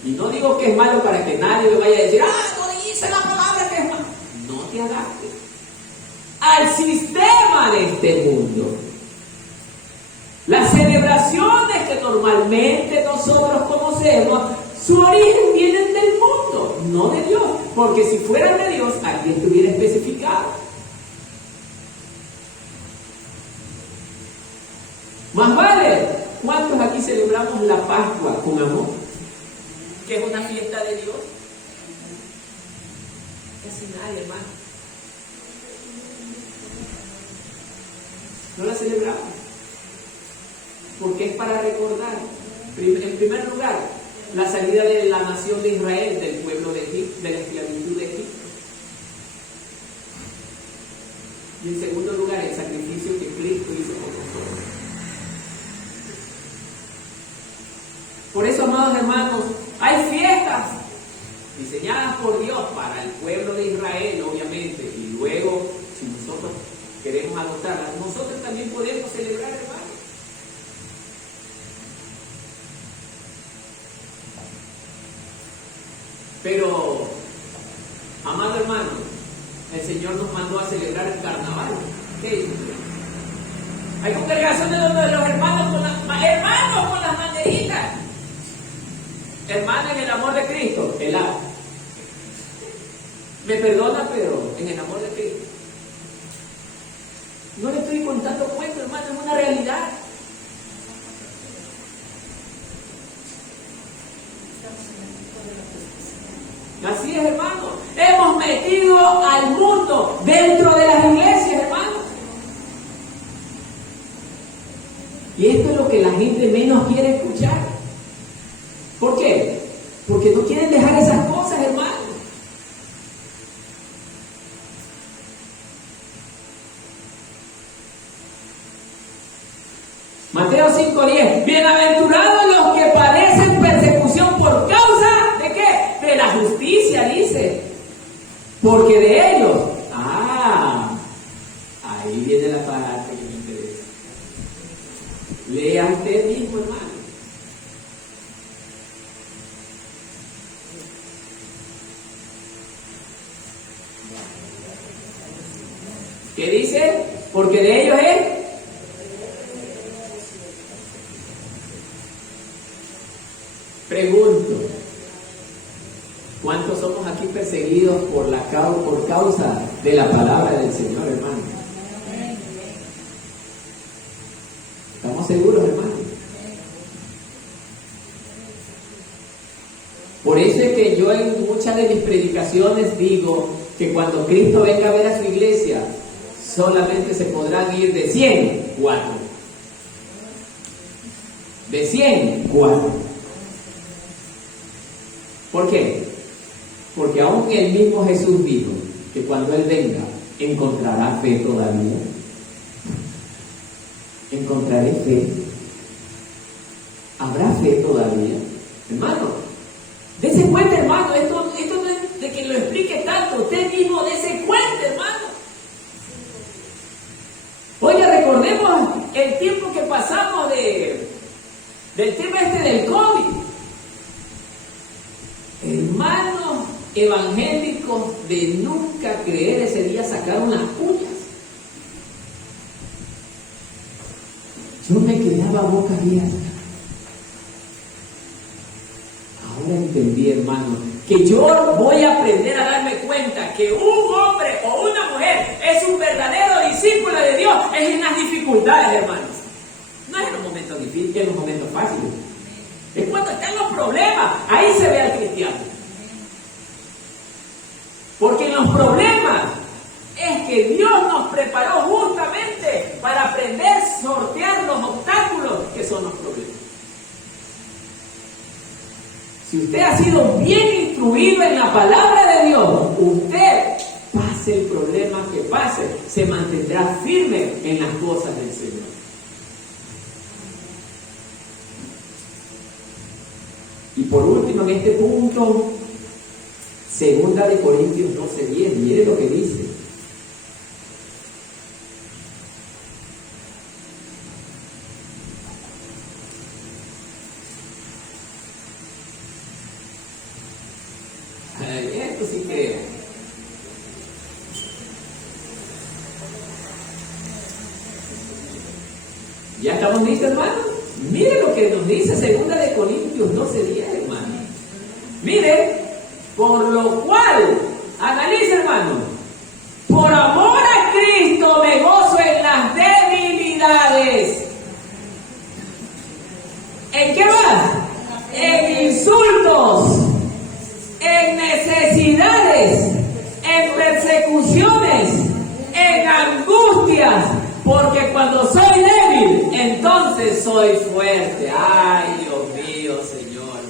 Y no digo que es malo para que nadie me vaya a decir, no dice la palabra que es malo. No te adaptes al sistema de este mundo. Las celebraciones que normalmente nosotros conocemos, su origen vienen del mundo, no de Dios. Porque si fueran de Dios, aquí estuviera especificado. Más vale, ¿cuántos aquí celebramos la Pascua con amor? Que es una fiesta de Dios. Casi nadie, hermano. No la celebramos. Porque es para recordar, en primer lugar, la salida de la nación de Israel del pueblo de Egipto, de la esclavitud de Egipto. Y en segundo lugar, el sacrificio que Cristo hizo por nosotros. Por eso, amados hermanos, hay fiestas diseñadas por Dios para el pueblo de Israel, obviamente, y luego, si nosotros queremos adoptarlas, nosotros también podemos celebrar, hermanos. Pero, amado hermano, el Señor nos mandó a celebrar el carnaval. ¿Qué dice? Hay congregaciones donde los hermanos con las banderitas. Hermano, en el amor de Cristo, helado. Me perdona, pero en el amor de Cristo. No le estoy contando cuentos, hermano, es una realidad. Así es, hermano. Hemos metido al mundo dentro de las iglesias, hermano. Y esto es lo que la gente menos quiere escuchar. ¿Por qué? Porque no quieren dejar esas cosas, hermano. Mateo 5:10. Bienaventurados los que padecen persecución por causa de ¿qué? De la justicia, dice. Porque de ellos. Ahí viene la parte que me interesa. Lea usted mismo, hermano. ¿Qué dice? Porque de ellos es. Pregunto, ¿cuántos somos aquí perseguidos por causa de la palabra del Señor, hermano? ¿Estamos seguros, hermano? Por eso es que yo en muchas de mis predicaciones digo que cuando Cristo venga a ver a su iglesia, solamente se podrán ir de 100, 4. De 100, 4. ¿Por qué? Porque aún el mismo Jesús dijo que cuando Él venga, ¿encontrará fe todavía? ¿Encontraré fe? ¿Habrá fe todavía? Hermano, dése cuenta, hermano, esto no es de que lo explique tanto, usted mismo dése cuenta, hermano. Oye, recordemos el tiempo que pasamos del tema del COVID. Hermanos evangélicos de nunca creer ese día sacaron las uñas. Yo me quedaba boca abierta. Ahora entendí, hermano, que yo voy a aprender a darme cuenta que un hombre o una mujer es un verdadero discípulo de Dios, es en las dificultades, hermanos. No es en los momentos difíciles, en los momentos fáciles. Es cuando están los problemas, ahí se ve al cristiano. Porque en los problemas es que Dios nos preparó justamente para aprender a sortear los obstáculos que son los problemas. Si usted ha sido bien instruido en la palabra de Dios, usted, pase el problema que pase, se mantendrá firme en las cosas del Señor. Y por último, en este punto, 2 de Corintios 12:10, mire lo que dice. Esto sí que... ¿Ya estamos listos, hermano? Mire lo que nos dice 2 de Corintios 12:10, hermano. Mire, por lo cual, analice, hermano, por amor a Cristo me gozo en las debilidades. ¿En qué más? En insultos, en necesidades, en persecuciones, en angustias, porque cuando soy débil, entonces soy fuerte. Ay, Dios mío, Señor.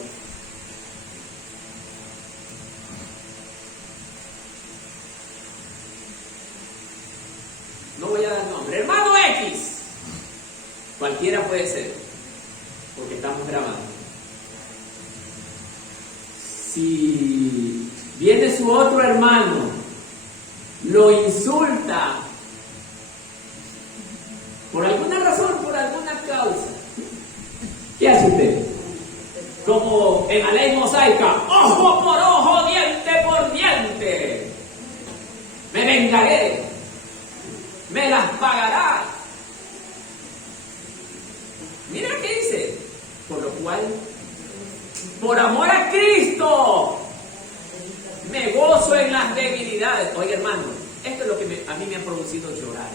No voy a dar nombre. Hermano X. Cualquiera puede ser, porque estamos grabando. Si viene su otro hermano, lo insulta, por alguna razón, por alguna causa, ¿qué hace usted? Como en la ley mosaica, ojo por ojo, diente por diente. Me vengaré, me las pagará. Mira qué dice, por lo cual, por amor a Cristo, me gozo en las debilidades. Oye, hermano, esto es lo que a mí me ha producido llorar.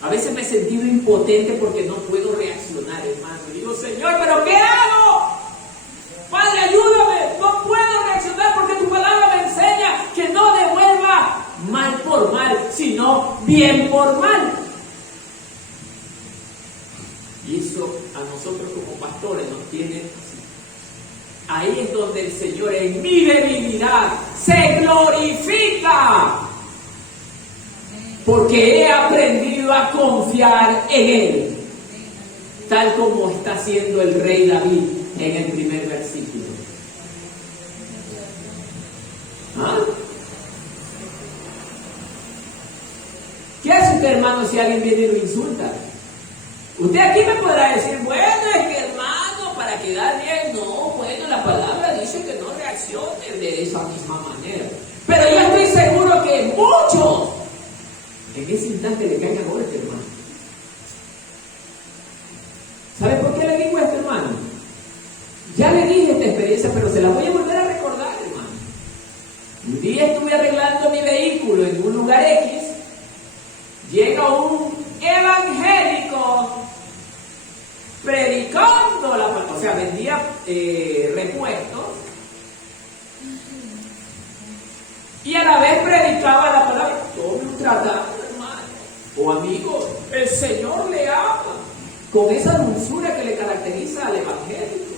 A veces me he sentido impotente porque no puedo reaccionar, hermano. Y digo, Señor, ¿pero qué hago? Padre, ayúdame. No puedo reaccionar porque tu palabra me enseña que no devuelva mal por mal, sino bien por mal. Y eso a nosotros como pastores nos tiene así. Ahí es donde el Señor en mi debilidad se glorifica. Porque he aprendido a confiar en Él, tal como está haciendo el rey David en el primer versículo. ¿Ah? ¿Qué hace usted, hermano, si alguien viene y lo insulta? Usted aquí me podrá decir, bueno, es que, hermano, para quedar bien, no, bueno, la palabra dice que no reaccione de esa misma manera. Pero yo estoy seguro que muchos en ese instante le caen a golpe, hermano. ¿Sabe por qué le digo esto, hermano? Ya le dije esta experiencia, pero se la voy a volver a recordar, hermano. Un día estuve arreglando mi vehículo en un lugar X, llega un evangélico predicando la palabra, o sea, vendía repuestos y a la vez predicaba la palabra. Tome un tratado, o amigo, el Señor le ama, con esa dulzura que le caracteriza al evangélico.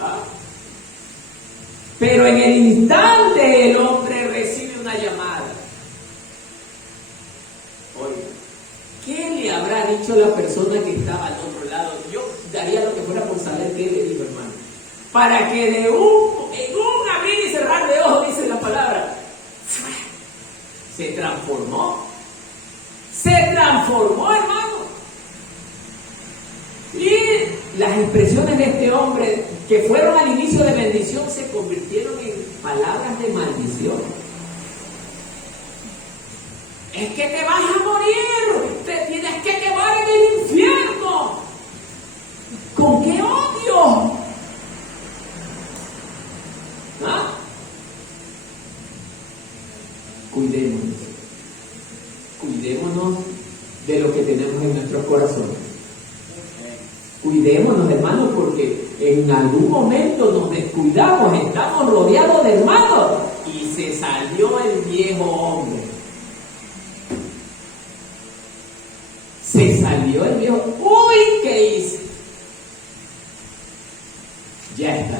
¿Ah? Pero en el instante el hombre recibe una llamada. Oiga, ¿qué le habrá dicho la persona que estaba al otro lado? Yo daría lo que fuera por saber qué le dijo, hermano. Para que en un abrir y cerrar de ojos, dice la palabra, se transformó. Se transformó, hermano. Y las expresiones de este hombre, que fueron al inicio de bendición, se convirtieron en palabras de maldición. Es que te vas a morir, te tienes que quemar en el infierno. ¿Con qué odio? ¿Ah? Cuidémonos de lo que tenemos en nuestros corazones. Cuidémonos, hermanos, porque en algún momento nos descuidamos, estamos rodeados de hermanos y se salió el viejo hombre. Se salió el viejo. ¡Uy! ¿Qué hice? Ya está.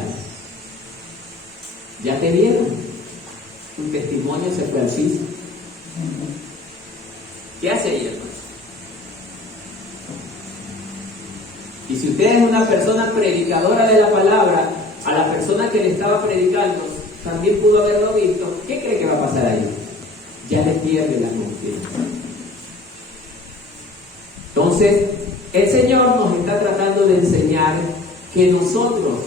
¿Ya te vieron? Tu testimonio se fue al piso. ¿Qué hace ella, hermano? Y si usted es una persona predicadora de la palabra, a la persona que le estaba predicando también pudo haberlo visto, ¿qué cree que va a pasar ahí? Ya le pierde la confianza. Entonces, el Señor nos está tratando de enseñar que nosotros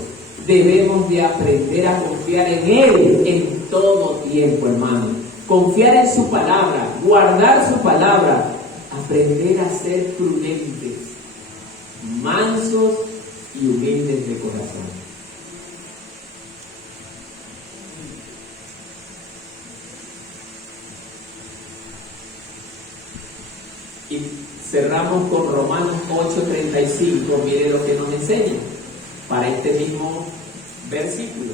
debemos de aprender a confiar en Él en todo tiempo, hermano. Confiar en su palabra, guardar su palabra, aprender a ser prudentes, mansos y humildes de corazón. Y cerramos con Romanos 8:35, mire lo que nos enseña para este mismo versículo.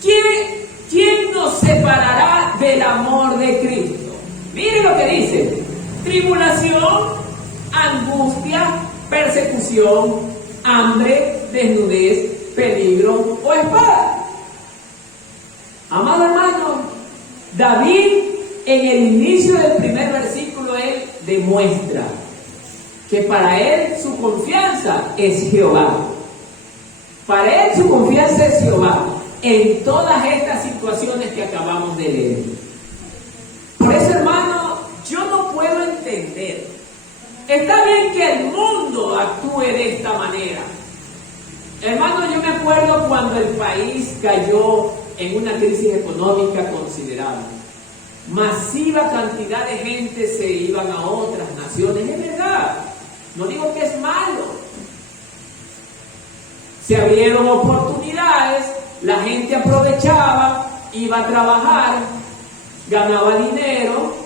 ¿Quién nos separará del amor de Cristo? Mire lo que dice: tribulación, angustia, persecución, hambre, desnudez, peligro o espada. Amado hermano, David en el inicio del primer versículo él demuestra que para él su confianza es Jehová. Para él su confianza es Jehová en todas estas situaciones que acabamos de leer. Por eso, hermano, yo no puedo entender. Está bien que el mundo actúe de esta manera. Hermano, yo me acuerdo cuando el país cayó en una crisis económica considerable. Masiva cantidad de gente se iban a otras naciones. Es verdad, no digo que es malo. Se abrieron oportunidades, la gente aprovechaba, iba a trabajar, ganaba dinero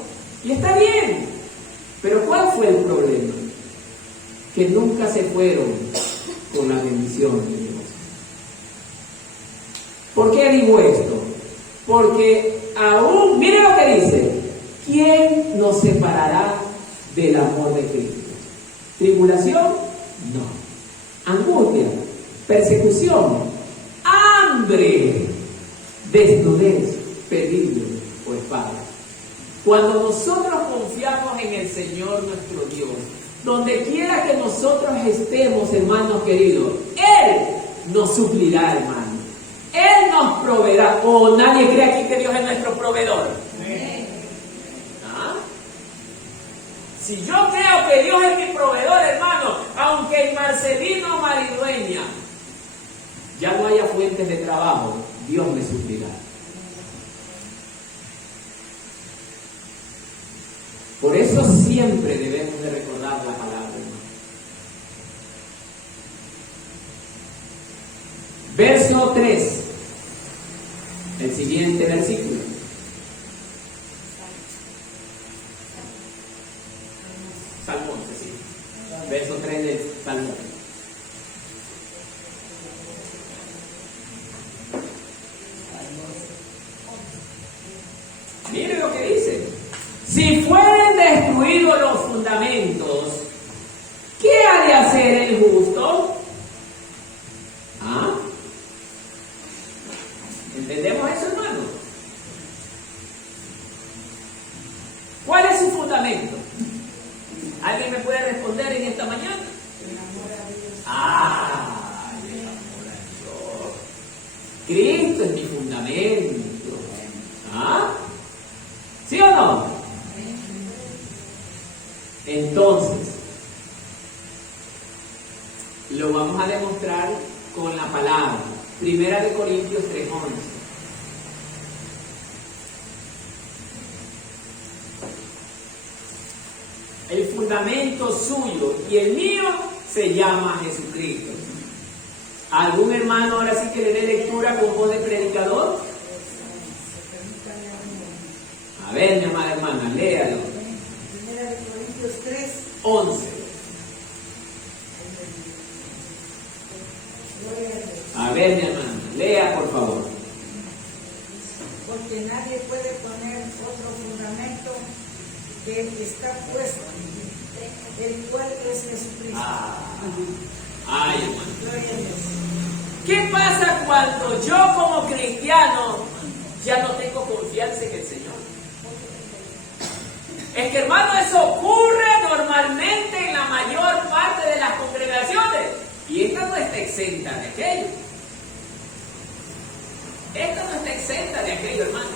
y está bien. Pero ¿cuál fue el problema? Que nunca se fueron con la bendición de Dios. ¿Por qué digo esto? Porque aún, mire lo que dice: ¿quién nos separará del amor de Cristo? ¿Tribulación? No. ¿Angustia? ¿Persecución? ¿Hambre? ¿Desnudez? ¿Peligro o espada? Cuando nosotros confiamos en el Señor nuestro Dios, donde quiera que nosotros estemos, hermanos queridos, Él nos suplirá, hermano. Él nos proveerá. ¿O nadie cree aquí que Dios es nuestro proveedor? ¿Ah? Si yo creo que Dios es mi proveedor, hermano, aunque en Marcelino Maridueña ya no haya fuentes de trabajo, Dios me suplirá. Por eso siempre debemos de recordar la palabra, hermano. Verso 3, el siguiente versículo. Salmo 11, sí. Verso 3 del Salmo. Mire lo que dice: si fueren destruidos los fundamentos, ¿qué ha de hacer el justo? ¿Ah? ¿Entendemos eso, hermano? ¿Cuál es su fundamento? ¿Alguien me puede responder en esta mañana? El amor a Dios. ¡Ah! El amor a Dios. Cristo es mi fundamento. ¿Ah? ¿Sí o no? Entonces, lo vamos a demostrar con la palabra. Primera de Corintios 3:11. El fundamento suyo y el mío se llama Jesucristo. ¿Algún hermano ahora sí que le dé lectura con voz de predicador? A ver, mi amada hermana, léalo. Primera de Corintios 11. A ver, mi hermana, lea por favor. porque nadie puede poner otro fundamento que el que está puesto, el cual es Jesucristo. Ay, hermano. Gloria a Dios. ¿Qué pasa cuando yo como cristiano ya no tengo confianza en el Señor? Es que, hermano, eso ocurre normalmente en la mayor parte de las congregaciones. Y esta no está exenta de aquello. Esta no está exenta de aquello, hermano.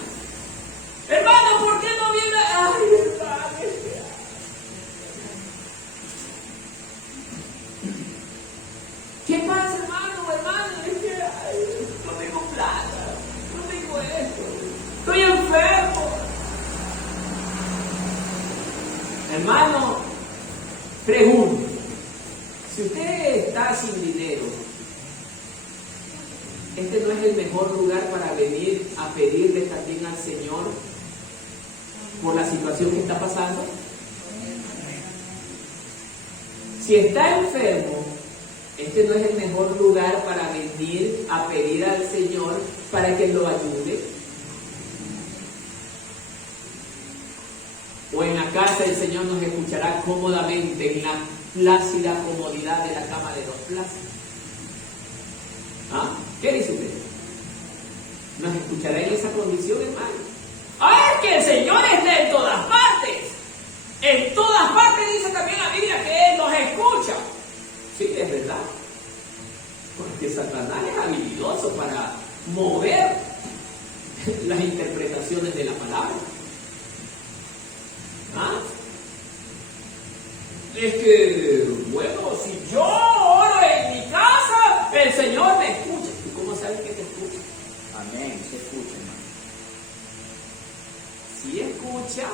Hermano, ¿por qué no viene? Ay, hermano. ¿Qué pasa, hermano? Hermano, es que no tengo plata, no tengo esto, estoy enfermo. Hermano, pregunto, si usted está sin dinero, ¿este no es el mejor lugar para venir a pedirle también al Señor por la situación que está pasando? Si está enfermo, ¿este no es el mejor lugar para venir a pedir al Señor para que lo ayude? O en la casa el Señor nos escuchará cómodamente en la plácida comodidad de la cama de los plácidos. ¿Ah? ¿Qué dice usted? ¿Nos escuchará en esa condición, hermano? ¡Ah, es que el Señor está en todas partes! En todas partes dice también la Biblia que Él nos escucha. Sí, es verdad. Porque Satanás es habilidoso para mover las interpretaciones de la palabra. ¿Ah? Es que, bueno, si yo oro en mi casa, el Señor me escucha. ¿Y cómo sabes que te escucha? Amén, se escucha, hermano. Sí escucha,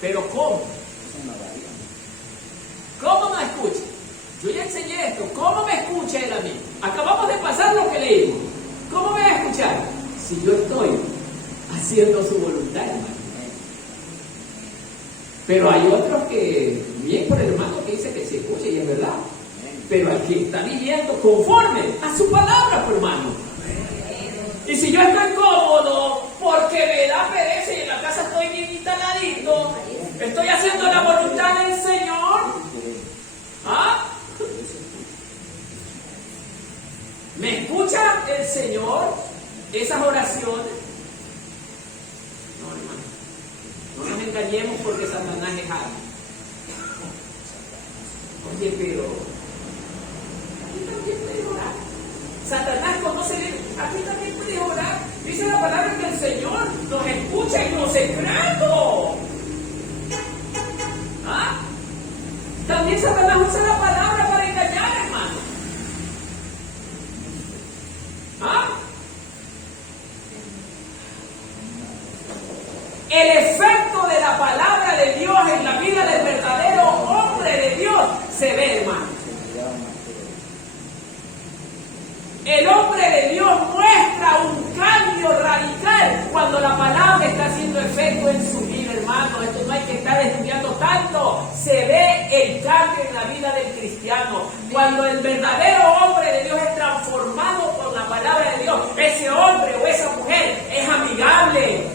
pero ¿cómo? Eso es una variante. ¿Cómo me escucha? Yo ya enseñé esto. ¿Cómo me escucha Él a mí? Acabamos de pasar lo que leímos. ¿Cómo me va a escuchar? Si yo estoy haciendo su voluntad, hermano. Pero hay otros que, bien por el hermano que dice que se escucha, y es verdad. Pero al que está viviendo conforme a su palabra, pues, hermano. Y si yo estoy cómodo porque me da pereza y en la casa estoy bien instaladito, estoy haciendo la voluntad del Señor. ¿Ah? ¿Me escucha el Señor esas oraciones? No, hermano. No nos engañemos porque Satanás es hábil. Oye, pero aquí también puedes orar. Satanás conoce, aquí también puedes orar. Dice la palabra que el Señor nos escucha en lo secreto. ¿Ah? También Satanás usa la palabra para engañar, hermano. ¿Ah? El efecto de la palabra de Dios en la vida del verdadero hombre de Dios se ve, hermano. El hombre de Dios muestra un cambio radical cuando la palabra está haciendo efecto en su vida, hermano. Esto no hay que estar estudiando tanto. Se ve el cambio en la vida del cristiano. Cuando el verdadero hombre de Dios es transformado por la palabra de Dios, ese hombre o esa mujer es amigable.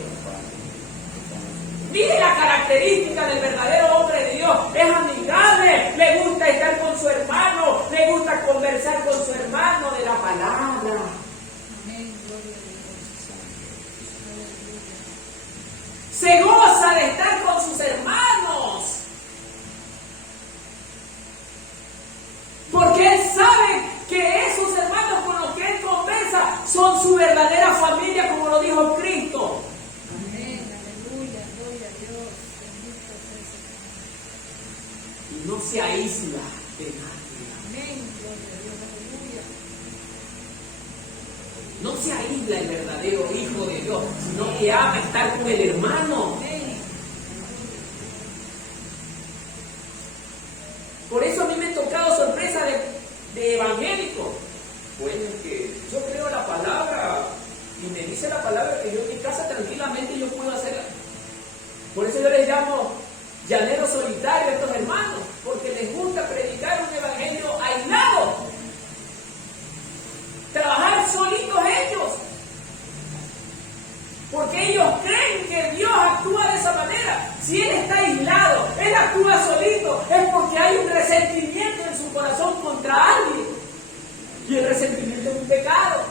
Mire la característica del verdadero hombre de Dios. Es amigable, le gusta estar con su hermano, le gusta conversar con su hermano de la palabra. Se goza de estar con sus hermanos. Porque él sabe que esos hermanos con los que él conversa son su verdadera familia, como lo dijo Cristo. No se aísla de nadie. No se aísla el verdadero Hijo de Dios, sino que ama estar con el hermano. Por eso a mí me ha tocado sorpresa de evangélico. Bueno, es que yo creo la palabra y me dice la palabra que yo en mi casa tranquilamente yo puedo hacerla. Por eso yo les llamo llaneros solitarios a estos hermanos, porque les gusta predicar un evangelio aislado, trabajar solitos ellos, porque ellos creen que Dios actúa de esa manera. Si Él está aislado, Él actúa solito, es porque hay un resentimiento en su corazón contra alguien, y el resentimiento es un pecado.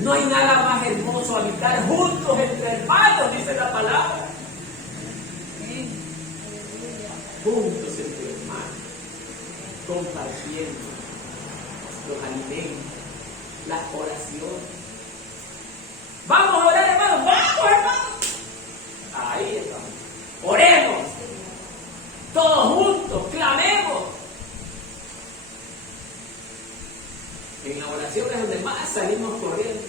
No hay nada más hermoso habitar juntos entre hermanos, dice la palabra. Juntos entre hermanos, compartiendo los alimentos, las oraciones. Vamos a orar, hermanos, vamos, hermanos. Ahí estamos. Oremos. Todos juntos, clamemos. En la oración es donde más salimos corriendo.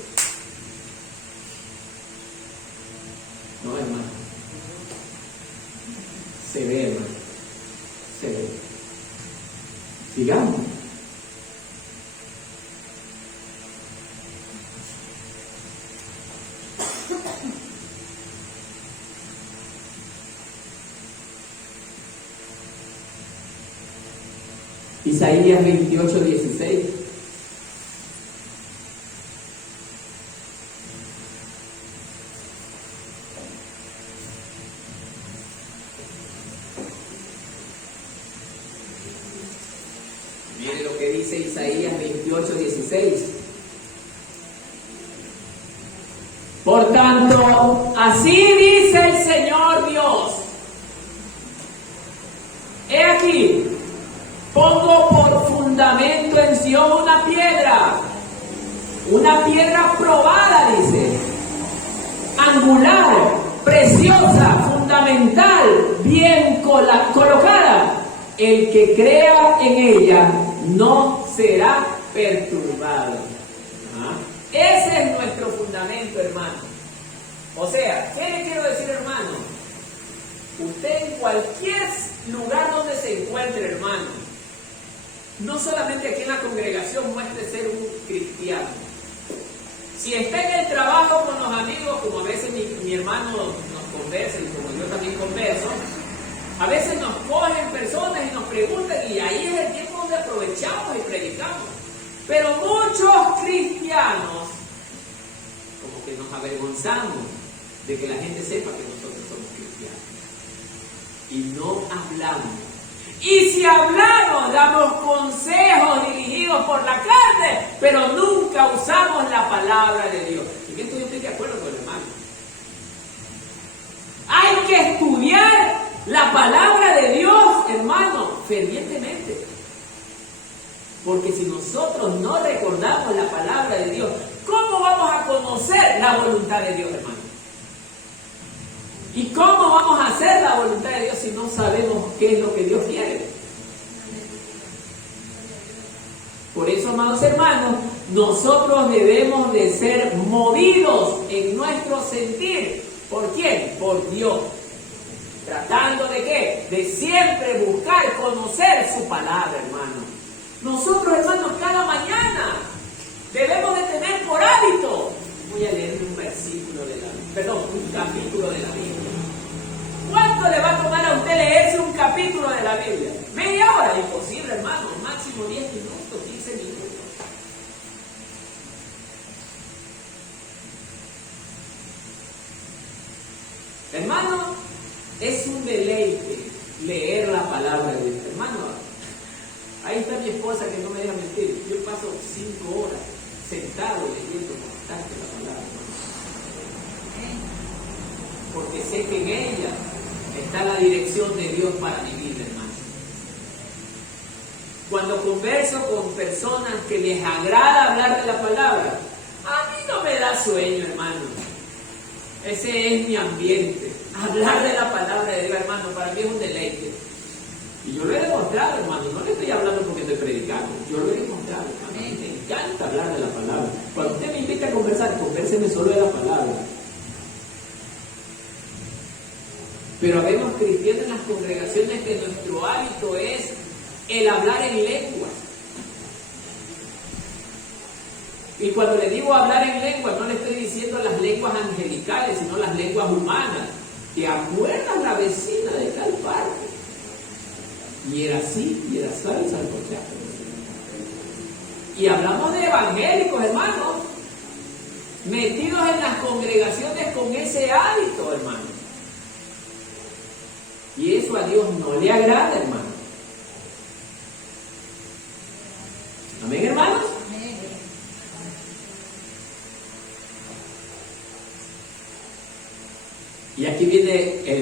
No, hermano. Se ve, hermano. Se ve. Sigamos. Isaías 28, 16. Miren lo que dice Isaías 28, 16. Por tanto, así dice el Señor Dios. He aquí, pongo por fundamento en Sion una piedra probada, dice, angular, preciosa, fundamental, bien colocada. El que crea en ella no será perturbado. Ese es nuestro fundamento, hermano. O sea, ¿qué le quiero decir, hermano? Usted en cualquier lugar donde se encuentre, hermano, no solamente aquí en la congregación muestre ser un cristiano. Si está en el trabajo con los amigos, como a veces mi hermano nos conversa y como yo también converso, a veces nos cogen personas y nos preguntan y ahí es el tiempo donde aprovechamos y predicamos. Pero muchos cristianos, como que nos avergonzamos de que la gente sepa que nosotros somos cristianos. Y no hablamos. Y si hablamos, damos consejos dirigidos por la carne, pero nunca usamos la palabra de Dios. En esto yo estoy de acuerdo con el hermano. Hay que estudiar la palabra de Dios, hermano, fervientemente. Porque si nosotros no recordamos la palabra de Dios, ¿cómo vamos a conocer la voluntad de Dios, hermano? ¿Y cómo vamos a hacer la voluntad de Dios si no sabemos qué es lo que Dios quiere? Por eso, amados hermanos, nosotros debemos de ser movidos en nuestro sentir. ¿Por quién? Por Dios. ¿Tratando de qué? De siempre buscar conocer su palabra, hermano. Nosotros, hermanos, cada mañana debemos de tener por hábito. Voy a leer un versículo de la Biblia, perdón, un capítulo de la Biblia. ¿Cuánto le va a tomar a usted leerse un capítulo de la Biblia? ¿Media hora? Imposible, hermano. Máximo 10 minutos, 15 minutos. Hermano, es un deleite leer la palabra de Dios. Hermano, ahí está mi esposa que no me deja mentir. Yo paso 5 horas sentado leyendo constante la palabra. Porque sé que en ella está la dirección de Dios para mi vida, hermano. Cuando converso con personas que les agrada hablar de la palabra, a mí no me da sueño, hermano. Ese es mi ambiente. Hablar de la palabra de Dios, hermano, para mí es un deleite. Y yo lo he demostrado, hermano. No le estoy hablando porque estoy predicando. Yo lo he demostrado. A mí me encanta hablar de la palabra. Cuando usted me invita a conversar, convérseme solo de la palabra. Pero vemos cristianos en las congregaciones que nuestro hábito es el hablar en lenguas. Y cuando le digo hablar en lenguas, no le estoy diciendo las lenguas angelicales, sino las lenguas humanas. ¿Te acuerdas la vecina de tal parte? Y era así, y era salsa al cochazo. Y hablamos de evangélicos, hermanos, metidos en las congregaciones con ese hábito, hermano. Y eso a Dios no le agrada, hermano.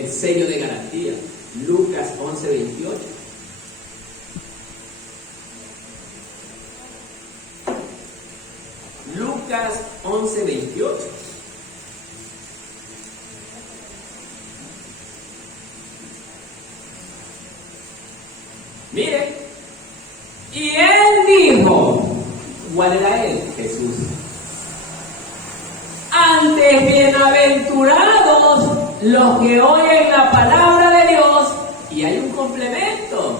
el sello de garantía. Lucas 11:28. Lucas 11:28. Mire, y él dijo, ¿cuál era él? Jesús. Antes, bienaventurados los que oyen la palabra de Dios, y hay un complemento,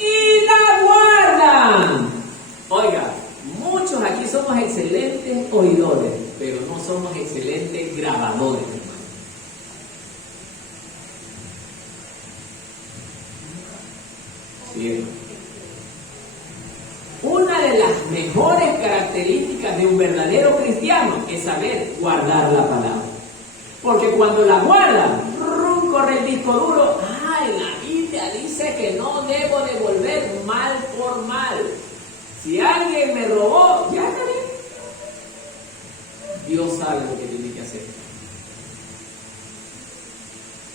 y la guardan. Oiga, muchos aquí somos excelentes oidores, pero no somos excelentes grabadores, hermano. Sí, hermano. Una de las mejores características de un verdadero cristiano es saber guardar la palabra. Porque cuando la guardan, corre el disco duro. La Biblia dice que no debo devolver mal por mal. Si alguien me robó, ya está bien. Dios sabe lo que tiene que hacer.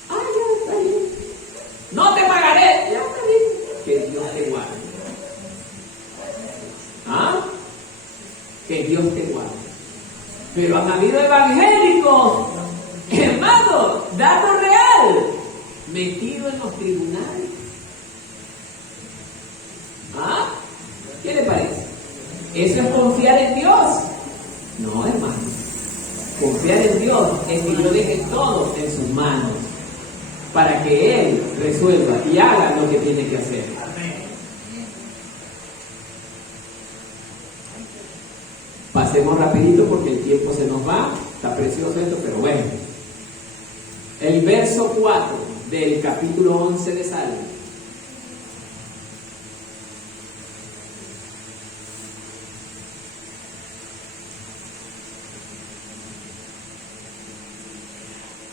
Ya está bien. No te pagaré, ya está bien. Que Dios te guarde. Que Dios te guarde. Pero han habido evangélicos, hermano, dato real, metido en los tribunales. ¿Qué le parece? ¿Eso es confiar en Dios? No, hermano. Confiar en Dios es que yo deje todo en sus manos para que Él resuelva y haga lo que tiene que hacer. Pasemos rapidito porque el tiempo se nos va. Está precioso esto, pero bueno. El verso 4 del capítulo 11 de Salmos.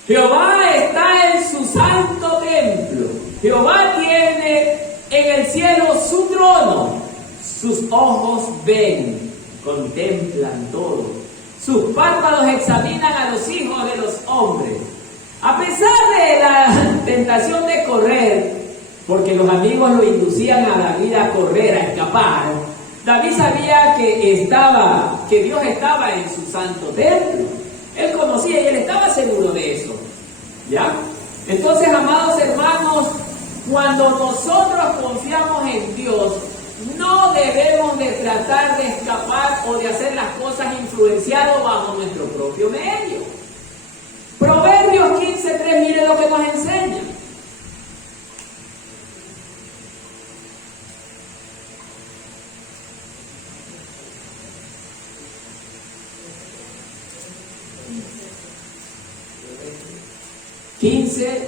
Jehová está en su santo templo. Jehová tiene en el cielo su trono. Sus ojos ven, contemplan todo. Sus párpados examinan a los hijos de los hombres. A pesar de la tentación de correr, porque los amigos lo inducían a David a correr, a escapar, David sabía que Dios estaba en su santo templo. Él conocía y él estaba seguro de eso. ¿Ya? Entonces, amados hermanos, cuando nosotros confiamos en Dios, no debemos de tratar de escapar o de hacer las cosas influenciados bajo nuestro propio medio. Proverbios 15:3, mire lo que nos enseña.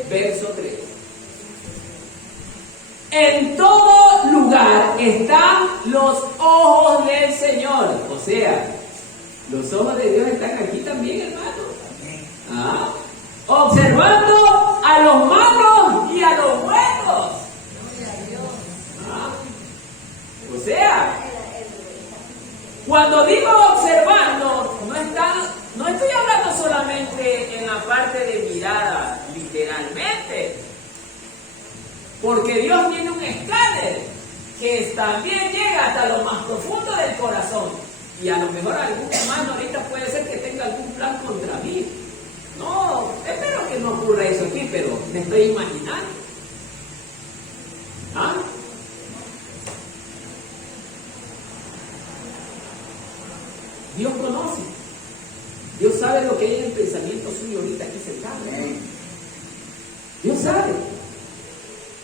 Verso 3. En todo lugar están los ojos del Señor. O sea, los ojos de Dios están aquí también, hermano. Observando a los malos y a los buenos. O sea, cuando digo observando, no estoy hablando solamente en la parte de mirada, literalmente. Porque Dios tiene un escáner que también llega hasta lo más profundo del corazón. Y a lo mejor algún hermano ahorita puede ser que tenga algún plan contra mí. No, espero que no ocurra eso aquí, pero me estoy imaginando. Dios conoce. Dios sabe lo que hay en el pensamiento suyo ahorita aquí sentado. Dios sabe.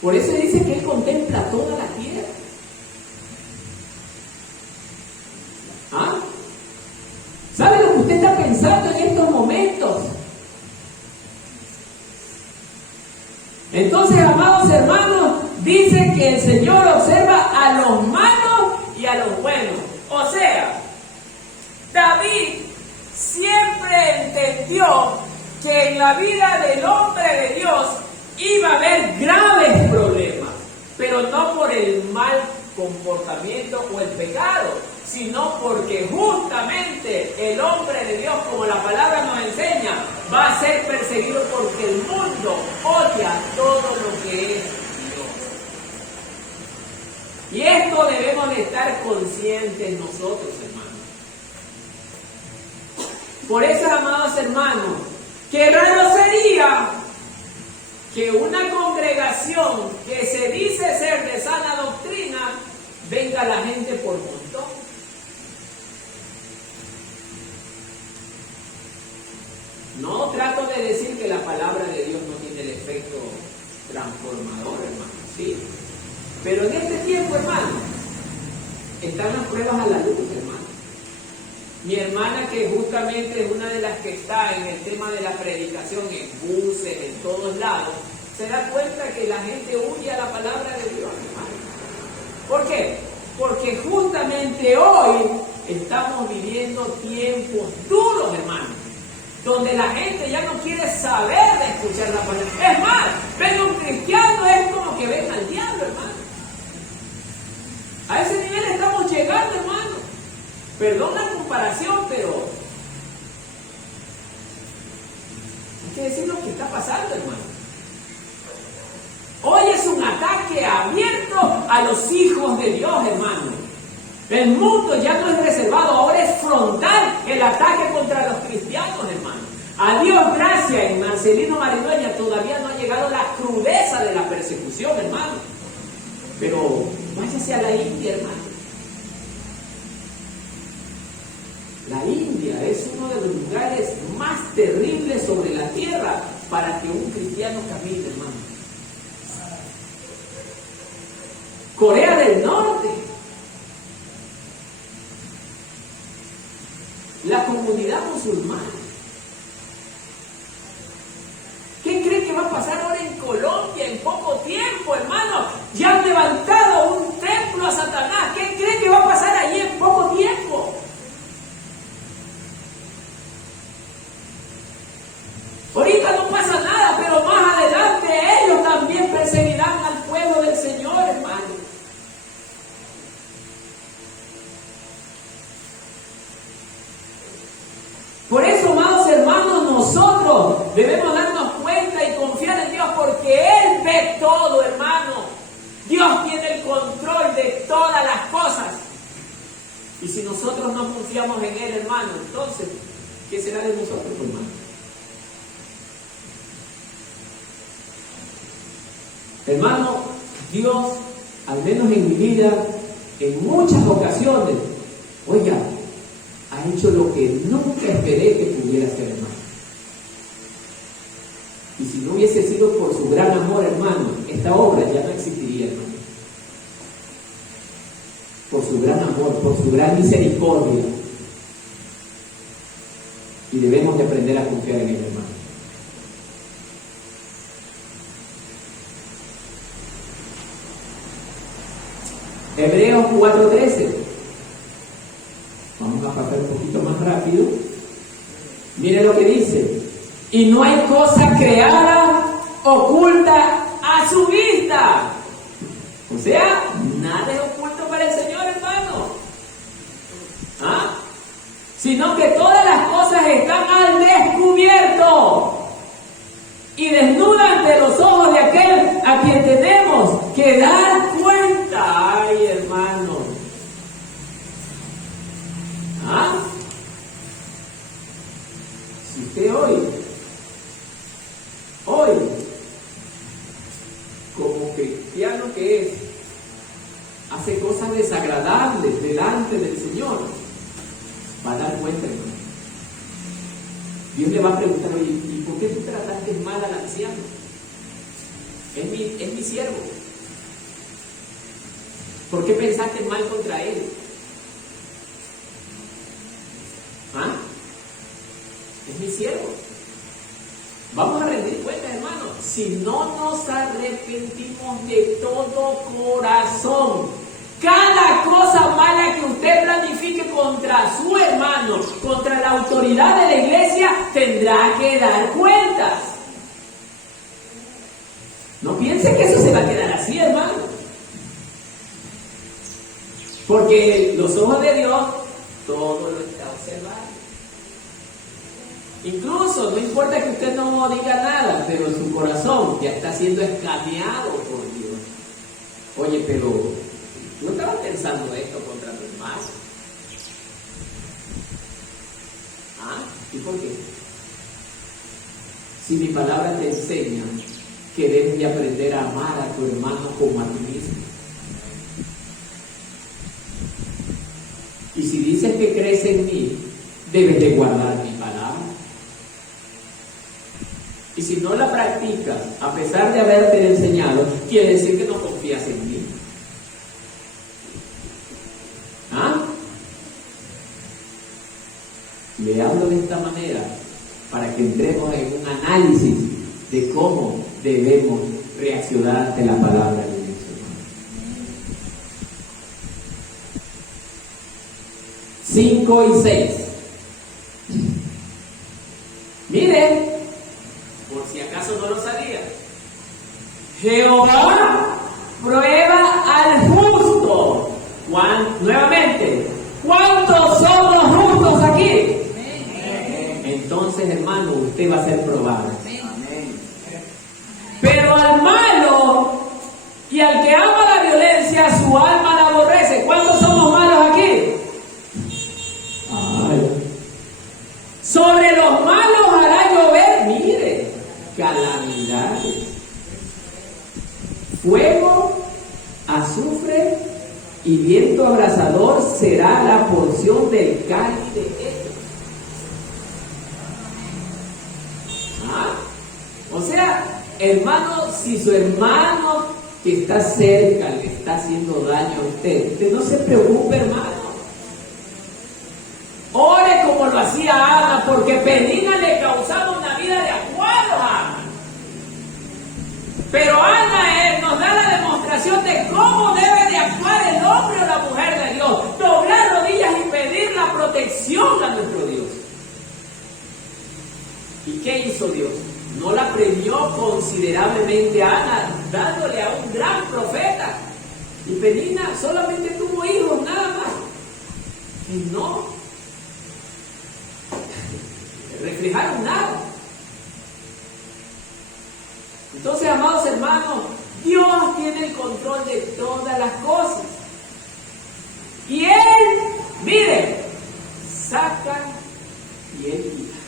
Por eso dice que Él contempla toda la tierra. ¿Sabe lo que usted está pensando en estos momentos? Entonces, amados hermanos, dice que el Señor observa a los malos y a los buenos. O sea, David siempre entendió que en la vida del hombre de Dios iba a haber graves problemas, pero no por el mal comportamiento o el pecado, sino porque justamente el hombre de Dios, como la palabra nos enseña, va a ser perseguido porque el mundo odia todo lo que es Dios. Y esto debemos de estar conscientes nosotros, hermanos. Por eso, amados hermanos, qué raro sería que una congregación que se dice ser de sana doctrina venga la gente por montón. No trato de decir que la palabra de Dios no tiene el efecto transformador, hermano, sí. Pero en este tiempo, hermano, están las pruebas a la luz, hermano. Mi hermana, que justamente es una de las que está en el tema de la predicación, en buses, en todos lados, se da cuenta que la gente huye a la palabra de Dios, hermano. ¿Por qué? Porque justamente hoy estamos viviendo tiempos duros, hermano, donde la gente ya no quiere saber de escuchar la palabra. Es más, ven a un cristiano, es como que ven al diablo, hermano. A ese nivel estamos llegando, hermano. Perdón la comparación, pero hay que decir lo que está pasando, hermano. Hoy es un ataque abierto a los hijos de Dios, hermano. El mundo ya no es reservado, ahora es frontal el ataque contra los cristianos, hermano. A Dios gracias, en Marcelino Maridueña todavía no ha llegado la crudeza de la persecución, hermano. Pero váyase a la India, hermano. La India es uno de los lugares más terribles sobre la tierra para que un cristiano camine, hermano. Corea del Norte. La comunidad musulmana. ¿Qué cree que va a pasar ahora en Colombia en poco tiempo, hermano? Ya han levantado un templo a Satanás. ¿Qué cree que va a pasar allí en poco tiempo? Ahorita no pasa nada, pero más adelante ellos también perseguirán al pueblo del Señor, hermano. Por eso, amados hermanos, nosotros debemos darnos cuenta y confiar en Dios, porque Él ve todo, hermano. Dios tiene el control de todas las cosas. Y si nosotros no confiamos en Él, hermano, entonces, ¿qué será de nosotros, hermano? Hermano, Dios, al menos en mi vida, en muchas ocasiones, oiga, ha hecho lo que nunca esperé que pudiera hacer, hermano. Y si no hubiese sido por su gran amor, hermano, esta obra ya no existiría, hermano. Por su gran amor, por su gran misericordia. Y debemos de aprender a confiar en Él, hermano. Hebreos 4:13. Vamos a pasar un poquito más rápido. Mire lo que dice. Y no hay cosa creada oculta a su vista. O sea, nada es oculto para el Señor, hermano. ¿Ah? Sino que todas las cosas están al descubierto y desnudas ante los ojos de aquel a quien tenemos que dar cuenta. Ay, hermano. ¿Ah? Si usted hoy, como cristiano que es, hace cosas desagradables delante del Señor, va a dar cuenta, hermano. Dios le va a preguntar, oye, ¿y por qué tú trataste mal al anciano? Es mi siervo. ¿Por qué pensaste mal contra él? ¿Ah? Es mi siervo. Vamos a rendir cuentas, hermano. Si no nos arrepentimos de todo corazón, cada cosa mala que usted planifique contra su hermano, contra la autoridad de la iglesia, tendrá que dar cuentas. No piense que eso se va a quedar así, hermano. Porque los ojos de Dios todo lo está observando. Incluso, no importa que usted no diga nada, pero su corazón ya está siendo escaneado por Dios. Oye, pero ¿no estabas pensando esto contra tu hermano? ¿Ah? ¿Y por qué? Si mi palabra te enseña que debes de aprender a amar a tu hermano como a ti mismo. Y si dices que crees en mí, debes de guardar mi palabra. Y si no la practicas, a pesar de haberte enseñado, quiere decir que no confías en mí. ¿Ah? Le hablo de esta manera para que entremos en un análisis de cómo debemos reaccionar ante la palabra de Dios. 5 y 6. Miren, por si acaso no lo sabía, Jehová prueba al justo. Nuevamente, ¿cuántos somos justos aquí? Entonces, hermano, usted va a ser probado. Pero al malo y al que ama la violencia, su alma la aborrece. ¿Cuántos somos malos aquí? Sobre los malos hará llover, mire, calamidades, fuego, azufre y viento abrasador será la porción del cáliz de ellos. O sea, hermano, si su hermano que está cerca le está haciendo daño a usted no se preocupe, hermano. Ore como lo hacía Ana, porque Penina le causaba una vida de acuerdo a Ana. Pero Ana nos da la demostración de cómo debe de actuar el hombre o la mujer de Dios. Doblar rodillas y pedir la protección a nuestro Dios. ¿Y qué hizo Dios? No la premió considerablemente a Ana, dándole a un gran profeta. Y Penina solamente tuvo hijos, nada más. Y no reflejaron nada. Entonces, amados hermanos, Dios tiene el control de todas las cosas. Y Él, miren, saca y Él quita.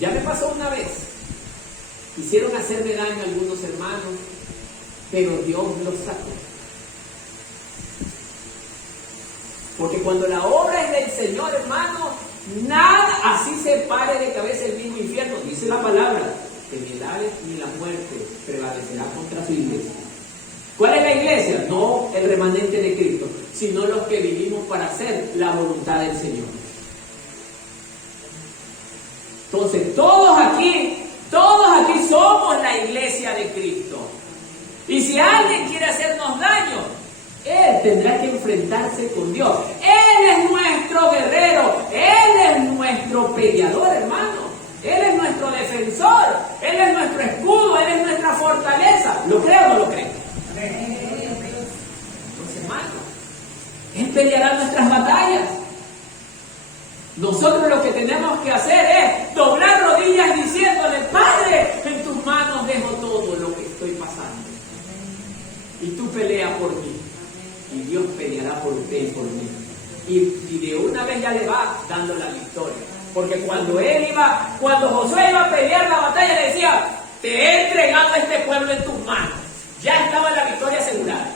Ya me pasó una vez. Quisieron hacerme daño a algunos hermanos, pero Dios los sacó. Porque cuando la obra es del Señor, hermano, nada así se pare de cabeza el mismo infierno. Dice la palabra, que ni el ave ni la muerte prevalecerá contra su iglesia. ¿Cuál es la iglesia? No el remanente de Cristo, sino los que vivimos para hacer la voluntad del Señor. Entonces, todos aquí somos la iglesia de Cristo. Y si alguien quiere hacernos daño, él tendrá que enfrentarse con Dios. Él es nuestro guerrero, Él es nuestro peleador, hermano. Él es nuestro defensor, Él es nuestro escudo, Él es nuestra fortaleza. ¿Lo cree o no lo cree? Entonces, hermano, Él peleará nuestras batallas. Nosotros lo que tenemos que hacer es doblar rodillas diciéndole: Padre, en tus manos dejo todo lo que estoy pasando. Y tú pelea por mí. Y Dios peleará por usted y por mí. Y de una vez ya le va dando la victoria. Porque cuando Josué iba a pelear la batalla, le decía: te he entregado a este pueblo en tus manos. Ya estaba la victoria asegurada.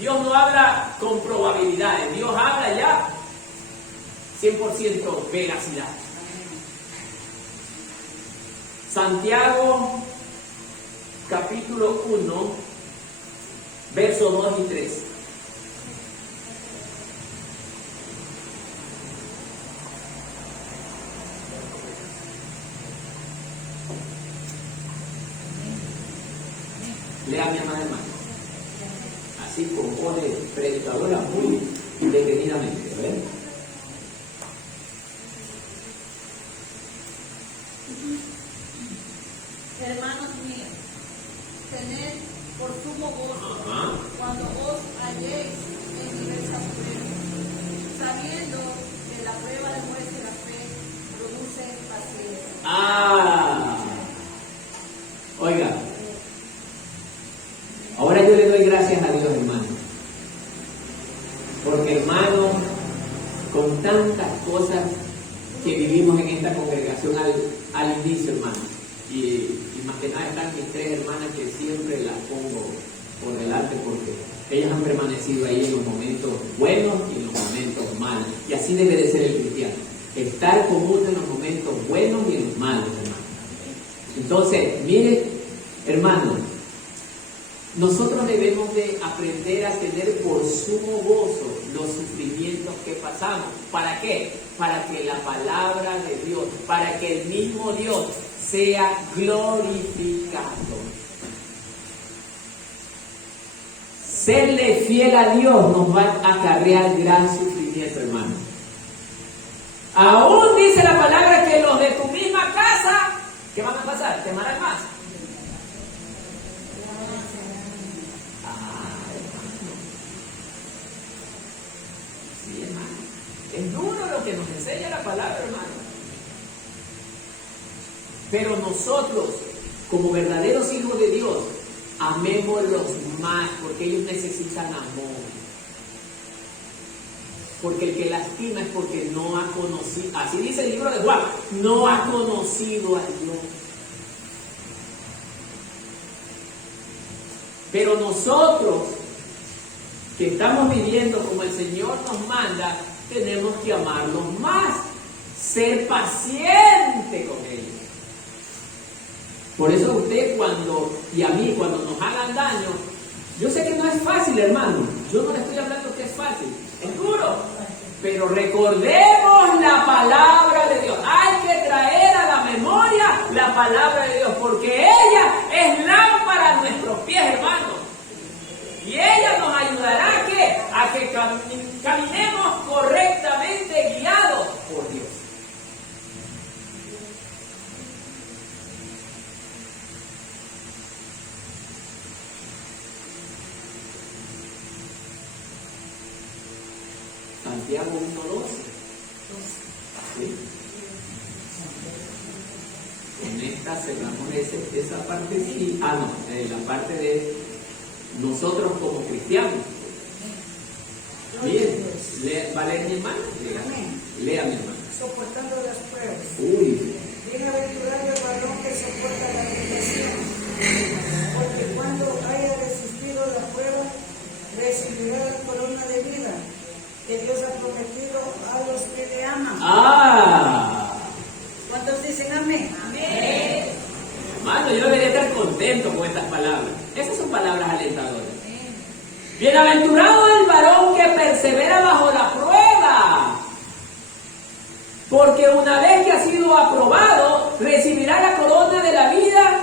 Dios no habla con probabilidades, Dios habla ya 100% veracidad. Santiago capítulo 1, versos 2 y 3. Lea, mi amada hermana. Así compone predicadora muy detenidamente, ¿ven? Hermanos míos, tened por sumo gozo Ajá. cuando os halléis en diversas pruebas, sabiendo que la prueba de vuestra fe produce paciencia. Oiga, ahora yo le doy gracias a Dios, hermano, porque, hermano, con tantas cosas que vivimos en esta congregación al inicio, hermano, y más que nada están mis tres hermanas que siempre las pongo por delante porque ellas han permanecido ahí en los momentos buenos y en los momentos malos, y así debe de ser el cristiano, estar con uno en los momentos buenos y en los malos, hermano. Entonces, mire, hermano, nosotros debemos de aprender a tener por sumo gozo los sufrimientos que pasamos. ¿Para qué? Para que la palabra de Dios, para que el mismo Dios sea glorificado. Serle fiel a Dios nos va a acarrear gran sufrimiento, hermano. Aún dice la palabra que los de tu misma casa, ¿qué van a pasar? ¿Te amarán más? Sí, hermano. Es duro lo que nos enseña la palabra, hermano. Pero nosotros, como verdaderos hijos de Dios, amémoslos más, porque ellos necesitan amor. Porque el que lastima es porque no ha conocido, así dice el libro de Juan, no ha conocido a Dios. Pero nosotros, que estamos viviendo como el Señor nos manda, tenemos que amarlos más, ser paciente con ellos. Por eso usted y a mí cuando nos hagan daño, yo sé que no es fácil, hermano, yo no le estoy hablando que es fácil, es duro, pero recordemos la palabra de Dios. Hay que traer a la memoria la palabra de Dios, porque ella es lámpara a nuestros pies, hermano. Y ella nos ayudará a que caminemos correctamente guiados por Dios. Santiago 1:12. ¿Sí? Con esta cerramos esa parte, sí. La parte de nosotros como cristianos. Bien, ¿va a leer mi hermano? Lea mi hermano. Soportando las pruebas. Uy. Bienaventurado el varón que soporta la tentación, porque cuando haya resistido la prueba, recibirá la corona de vida que Dios ha prometido a los que le aman. ¿Cuántos dicen amén? Amén. Hermano, yo debería estar contento con estas palabras. Esas son palabras alentadoras. Bienaventurado el varón que persevera bajo la prueba, porque una vez que ha sido aprobado, recibirá la corona de la vida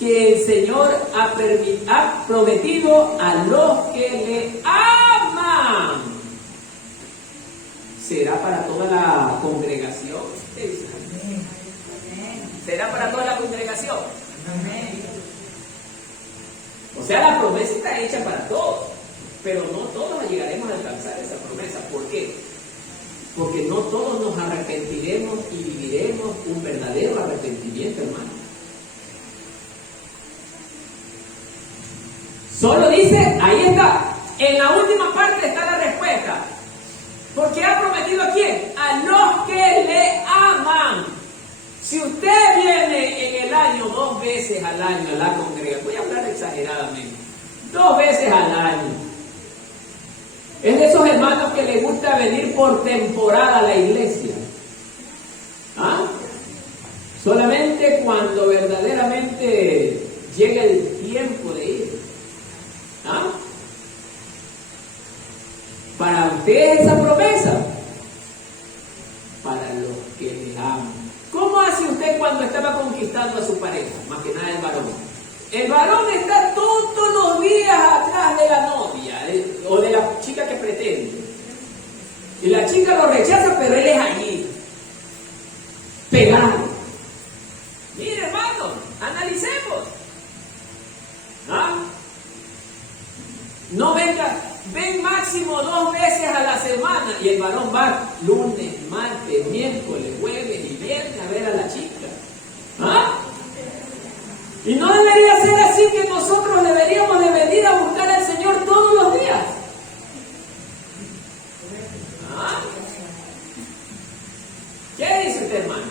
que el Señor ha prometido a los que le aman. ¿Será para toda la congregación? ¿Será para toda la congregación? Amén. O sea, la promesa está hecha para todos, pero no todos llegaremos a alcanzar esa promesa. ¿Por qué? Porque no todos nos arrepentiremos y viviremos un verdadero arrepentimiento, hermano. Solo dice, ahí está, en la última parte está la respuesta. Porque ha prometido ¿a quién? A los que le aman. Si usted viene en el año 2 veces al año a la congregación, voy a hablar exageradamente, 2 veces al año, es de esos hermanos que les gusta venir por temporada a la iglesia. Solamente cuando verdaderamente llega el tiempo de ir. Para usted esa promesa, para los que le aman. ¿Cómo hace usted cuando estaba conquistando a su pareja? Más que nada el varón. El varón está todos los días atrás de la novia o de la chica que pretende. Y la chica lo rechaza, pero él es allí, pegado. Mire, hermano, analicemos. máximo 2 veces a la semana. Y el varón va lunes, martes, miércoles, jueves y viernes a ver a la chica. ¿Ah? Y no debería ser así, que nosotros deberíamos de venir a buscar al Señor todos los días. ¿Ah? ¿Qué dice usted, hermano?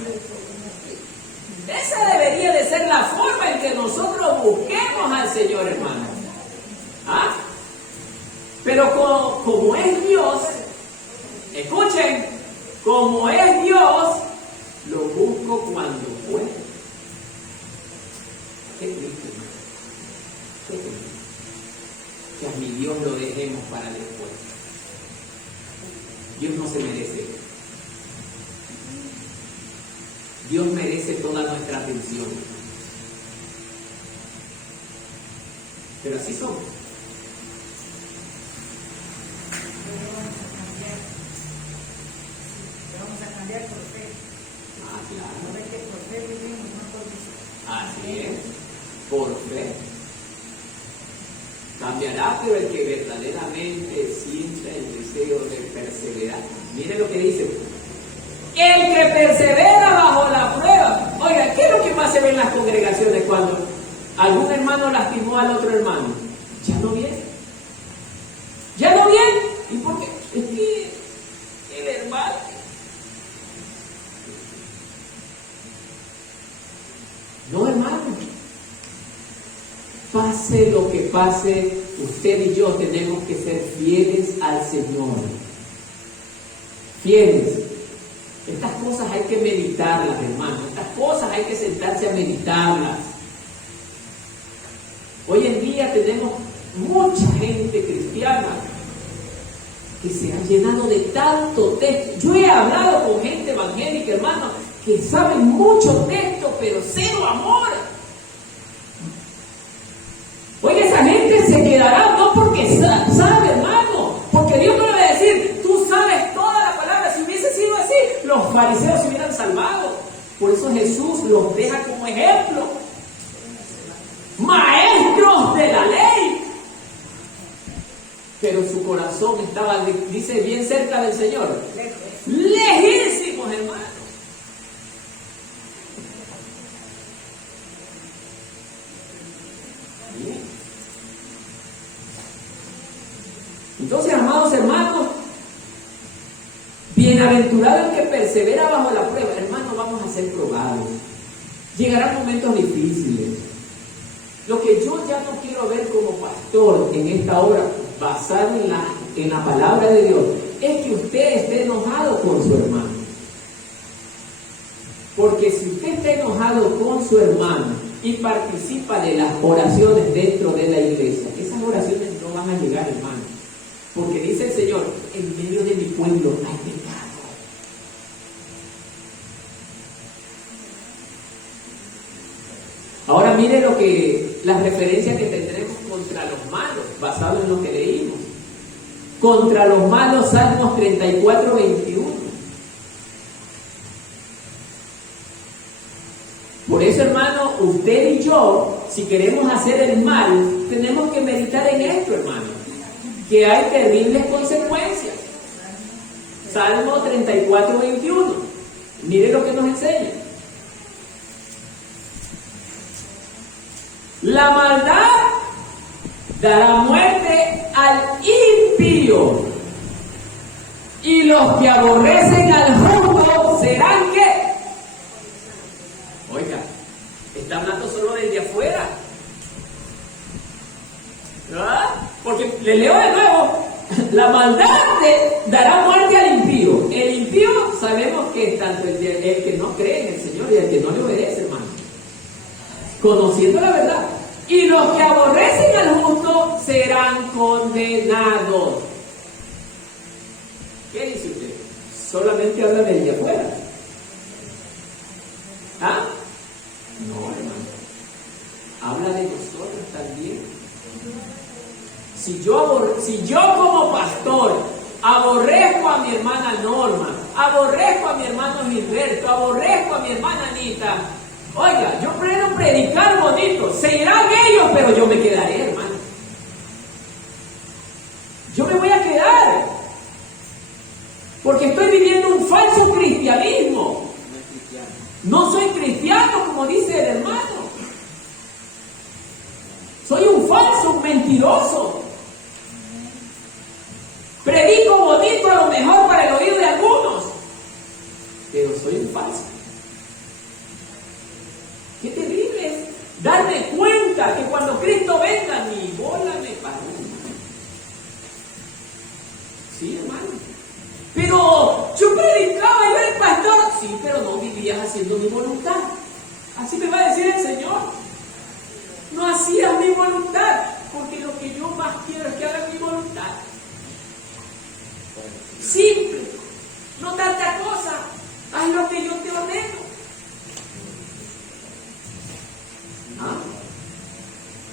Esa debería de ser la forma en que nosotros busquemos al Señor, hermano. ¿Ah? Pero como es Dios, escuchen, como es Dios, lo busco cuando puedo. Qué triste, hermano. Qué triste. Que a mi Dios lo dejemos para después. Dios no se merece. Dios merece toda nuestra atención. Pero así somos. Vamos a cambiar por fe. Ah, claro. A ver que por fe vivimos, no por vista. Así es. Por fe. Cambiará, pero el que verdaderamente sienta el deseo de perseverar. Mire lo que dice. El que persevera bajo la prueba. Oiga, ¿qué es lo que más se ve en las congregaciones cuando algún hermano lastimó al otro hermano? Ya no viene. Ya no viene. ¿Y por qué? Es que el hermano. No, hermano. Pase lo que pase, usted y yo tenemos que ser fieles al Señor. Fieles. Estas cosas hay que meditarlas, hermano. Estas cosas hay que sentarse a meditarlas. Hoy en día tenemos mucha gente cristiana que se ha llenado de tanto texto. Yo he hablado con gente evangélica, hermano, que saben mucho texto, pero cero amor. Oye, esa gente se quedará no porque sabe, hermano, porque Dios no le va a decir, tú sabes toda la palabra. Si hubiese sido así, los fariseos se hubieran salvado. Por eso Jesús los deja como ejemplo. Maestros de la ley. Pero su corazón estaba, dice, bien cerca del Señor. Lejísimos, hermano. Entonces, amados hermanos, bienaventurado el que persevera bajo la prueba. Hermanos, vamos a ser probados. Llegarán momentos difíciles. Lo que yo ya no quiero ver como pastor en esta hora, basado en la palabra de Dios, es que usted esté enojado con su hermano. Porque si usted está enojado con su hermano y participa de las oraciones dentro de la iglesia, esas oraciones no van a llegar, hermano. Porque dice el Señor, en medio de mi pueblo hay pecado. Ahora mire las referencias que tendremos contra los malos, basado en lo que leímos. Contra los malos, Salmos 34, 21. Por eso, hermano, usted y yo, si queremos hacer el mal, tenemos que meditar en esto, hermano, que hay terribles consecuencias. Salmo 34, 21. Mire lo que nos enseña. La maldad dará muerte al impío, y los que aborrecen al justo serán ¿qué? Oiga, está hablando solo del de afuera. ¿Verdad? Porque le leo de nuevo. La maldad dará muerte al impío. El impío sabemos que es tanto el que no cree en el Señor y el que no le obedece, hermano. Conociendo la verdad. Y los que aborrecen al justo serán condenados. ¿Qué dice usted? Solamente habla del de afuera. ¿Ah? No, hermano. Habla de nosotros también. Si yo como pastor aborrezco a mi hermana Norma, aborrezco a mi hermano Gilberto, aborrezco a mi hermana Anita, oiga, yo puedo predicar bonito, se irán ellos, pero yo me quedaré, hermano. Yo me voy a quedar. mentiroso. Predico bonito a lo mejor para el oído de algunos, pero soy un falso. Qué terrible es darme cuenta que cuando Cristo venga, mi bola me paró. Sí, hermano. Pero yo predicaba y yo era el pastor. Sí, pero no vivías haciendo mi voluntad. Así me va a decir el Señor. No hacías mi voluntad, porque lo que yo más quiero es que hagan mi voluntad. Simple, no tanta cosa. Haz lo que yo te ordeno. ¿Ah?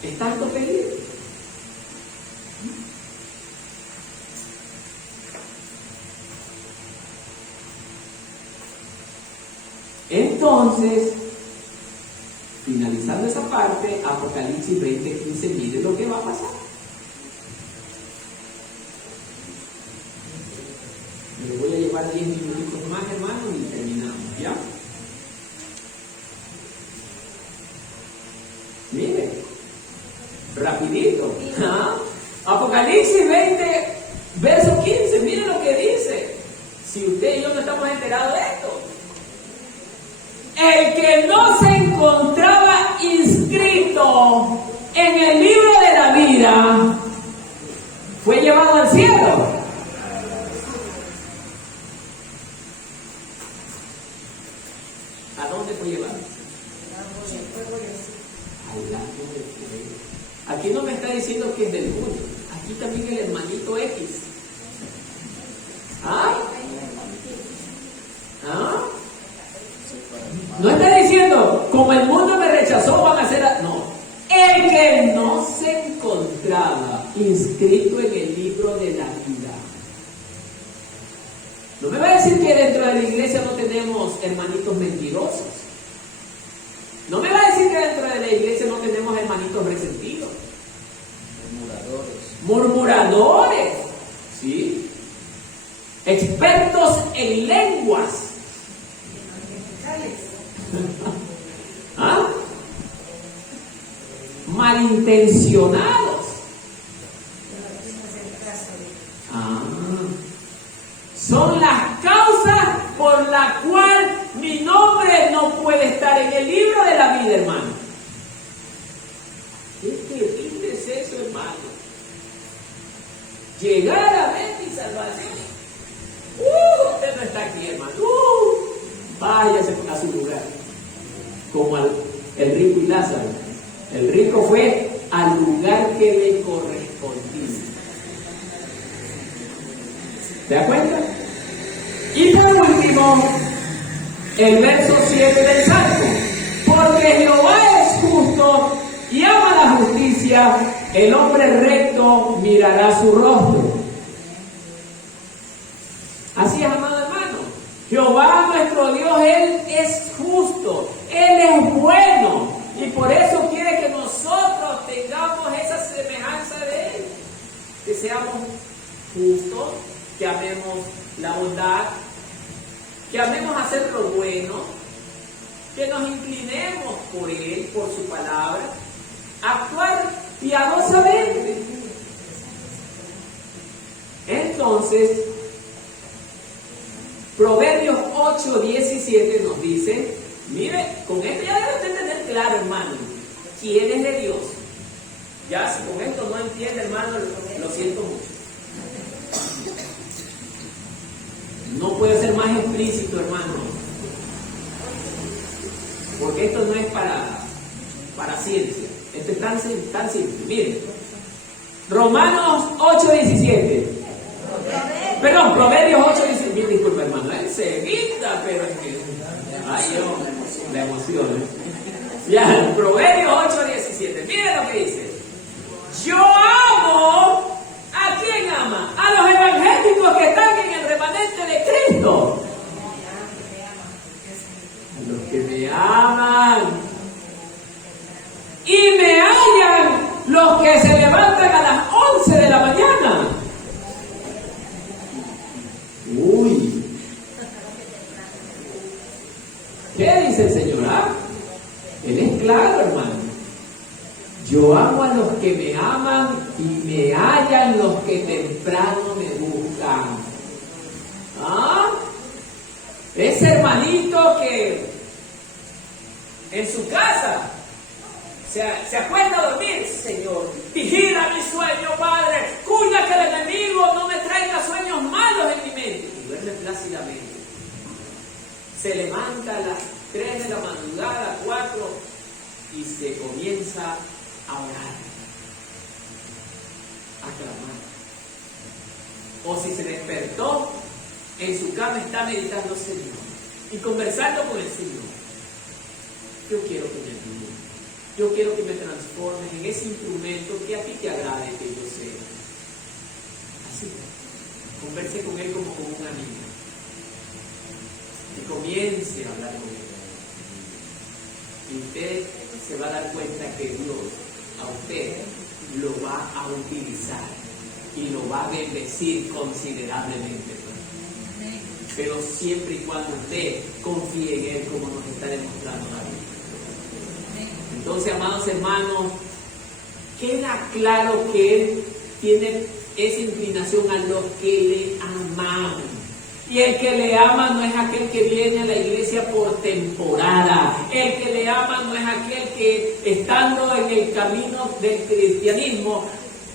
¿Es tanto pedir? Entonces, finalizando esa parte, Apocalipsis 20:15, mire lo que va a pasar. Me voy a llevar 10 minutos más, hermanos, y terminamos, ¿ya? Mire, rapidito. ¿Ah? Apocalipsis 20, verso 15, mire lo que dice. Si usted y yo no estamos enterados de esto. El que no se encontraba inscrito en el libro de la vida fue llevado al cielo. ¿A dónde fue llevado? Aquí no me está diciendo que es del mundo. Aquí también el hermanito X. ¿Ah? ¿Ah? No está diciendo, como el mundo me rechazó, van a ser... No. El que no se encontraba inscrito en el libro de la vida. No me va a decir que dentro de la iglesia no tenemos hermanitos mentirosos. No me va a decir que dentro de la iglesia no tenemos hermanitos resentidos. Murmuradores. ¿Sí? Expertos en lenguas. ¿Ah? Malintencionados. Son las causas por la cual mi nombre no puede estar en el libro de la vida, hermano. ¿Qué terrible es eso, hermano? Llegar a ver mi salvación. Usted no está aquí, hermano. Váyase a su lugar. Como el rico y Lázaro. El rico fue al lugar que le correspondía. ¿Te das cuenta? Y por último, el verso 7 del Salmo. Porque Jehová es justo y ama la justicia, el hombre recto mirará su rostro. Así es, amado hermano. Jehová nuestro Dios, Él es justo, Él es bueno, y por eso quiere que nosotros tengamos esa semejanza de Él, que seamos justos, que amemos la bondad, que amemos hacer lo bueno, que nos inclinemos por Él, por su palabra, actuar piadosamente. Entonces, Proverbios 8:17 nos dice, mire, con esto ya debe usted tener claro, hermano, quién es de Dios. Ya si con esto no entiende, hermano, lo siento mucho. No puede ser más explícito, hermano, porque esto no es para ciencia. Esto es tan simple. Miren, Romanos 8:17. Perdón, Proverbios 8:17. Bien, disculpa, hermano, enseguida, pero es que... Ay, yo me emociono. Ya, Proverbios 8:17. Miren lo que dice. Yo amo... ¿A quién ama? A los evangélicos que están en el remanente de Cristo. A los que me aman. Y me hallan los que se levantan a las 11 de la mañana. Uy. ¿Qué dice el Señor? Él es claro, hermano. Yo amo a los que me aman y me hallan los que temprano me buscan. ¿Ah? Ese hermanito que en su casa se acuesta a dormir, Señor, vigila mi sueño, Padre, cuida que el enemigo no me traiga sueños malos en mi mente. Y duerme plácidamente. Se levanta a las 3 de la madrugada, 4, y se comienza a orar, a clamar. O si se despertó, en su cama está meditando, Señor, y conversando con el Señor. Yo quiero que me ayude. Yo quiero que me transformes en ese instrumento que a ti te agrade que yo sea. Así, converse con él como con un amigo. Y comience a hablar con él. Y usted se va a dar cuenta que Dios a usted lo va a utilizar y lo va a bendecir considerablemente. Pero siempre y cuando usted confíe en él como nos está demostrando la Biblia. Entonces, amados hermanos, queda claro que él tiene esa inclinación a los que le aman. Y el que le ama no es aquel que viene a la iglesia por temporada. El que le ama no es aquel que, estando en el camino del cristianismo,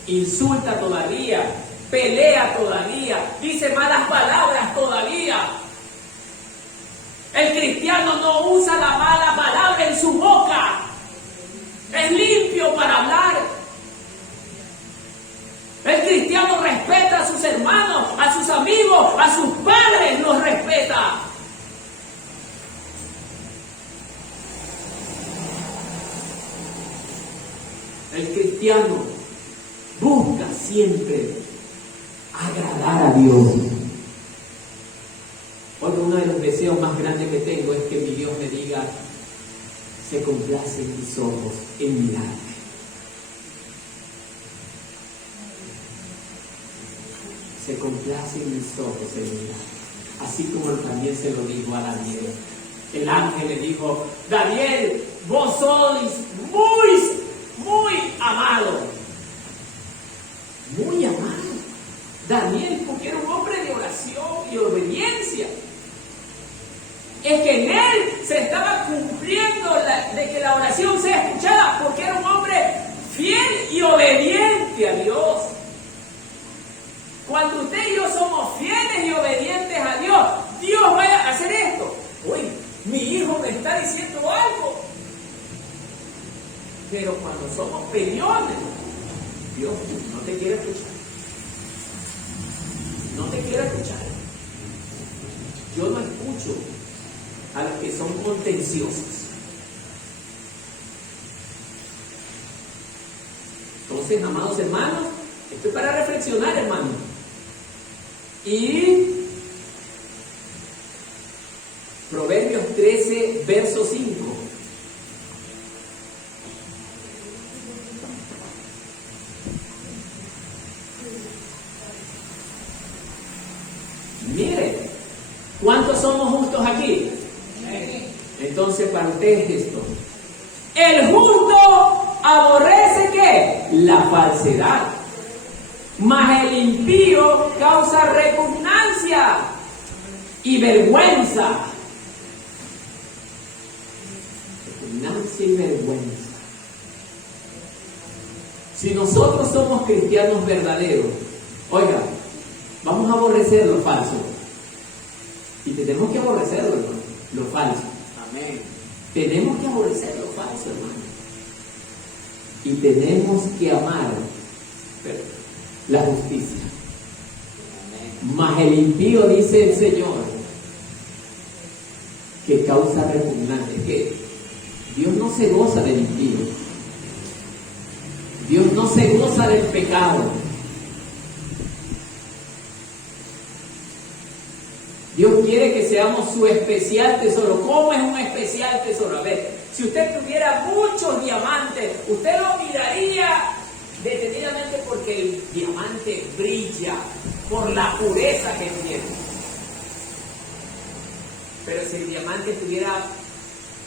insulta todavía, pelea todavía, dice malas palabras todavía. El cristiano no usa la mala palabra en su boca. Es limpio para hablar. El cristiano respeta a sus hermanos, a sus amigos, a sus padres los respeta. El cristiano busca siempre agradar a Dios. Hoy uno de los deseos más grandes que tengo es que mi Dios me diga: se complace en mis ojos en mirarte. Se complace en mis ojos en mirarte. Así como también se lo dijo a Daniel. El ángel le dijo: Daniel, vos sois muy amado. Muy amado. Daniel, porque era un hombre de oración y obediencia. Es que en él se estaba cumpliendo de que la oración sea escuchada, porque era un hombre fiel y obediente a Dios. Cuando usted y yo somos fieles y obedientes a Dios, Dios va a hacer esto. Uy, mi hijo me está diciendo algo. Pero cuando somos peleones, Dios no te quiere escuchar. No te quiere escuchar. Yo no escucho a los que son contenciosos. Entonces, amados hermanos, esto es para reflexionar, hermanos. Y Proverbios 13, verso 5. Mire, ¿cuántos somos justos aquí? Entonces, para ustedes esto: el justo aborrece ¿qué? La falsedad, mas el impío causa repugnancia y vergüenza. Repugnancia y vergüenza. Si nosotros somos cristianos verdaderos, oiga, vamos a aborrecer lo falso. Y tenemos que aborrecerlo, hermano, lo falso. Amén. Tenemos que aborrecer lo falso, hermano. Y tenemos que amar la justicia. Amén. Mas el impío, dice el Señor, que causa repugnancia. Es que Dios no se goza del impío. Dios no se goza del pecado. Dios quiere que seamos su especial tesoro. ¿Cómo es un especial tesoro? A ver, si usted tuviera muchos diamantes, usted lo miraría detenidamente porque el diamante brilla por la pureza que tiene. Pero si el diamante estuviera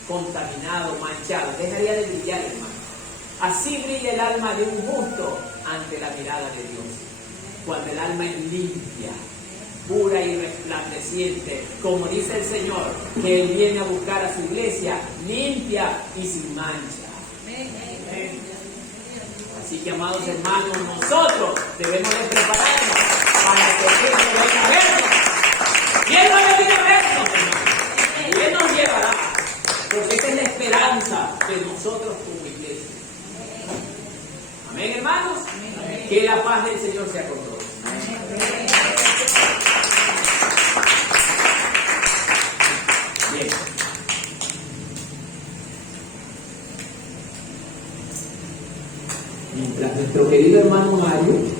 contaminado, manchado, dejaría de brillar, hermano. Así brilla el alma de un justo ante la mirada de Dios. Cuando el alma es limpia, pura y resplandeciente, como dice el Señor, que Él viene a buscar a su iglesia limpia y sin mancha. Así que, amados hermanos, nosotros debemos de prepararnos para que Cristo venga a vernos. ¿Quién no viene a vernos, hermanos? ¿Quién nos llevará? Porque esa es la esperanza de nosotros como iglesia. Amén, hermanos. Que la paz del Señor sea con todos. Bien. Mientras nuestro querido hermano Mario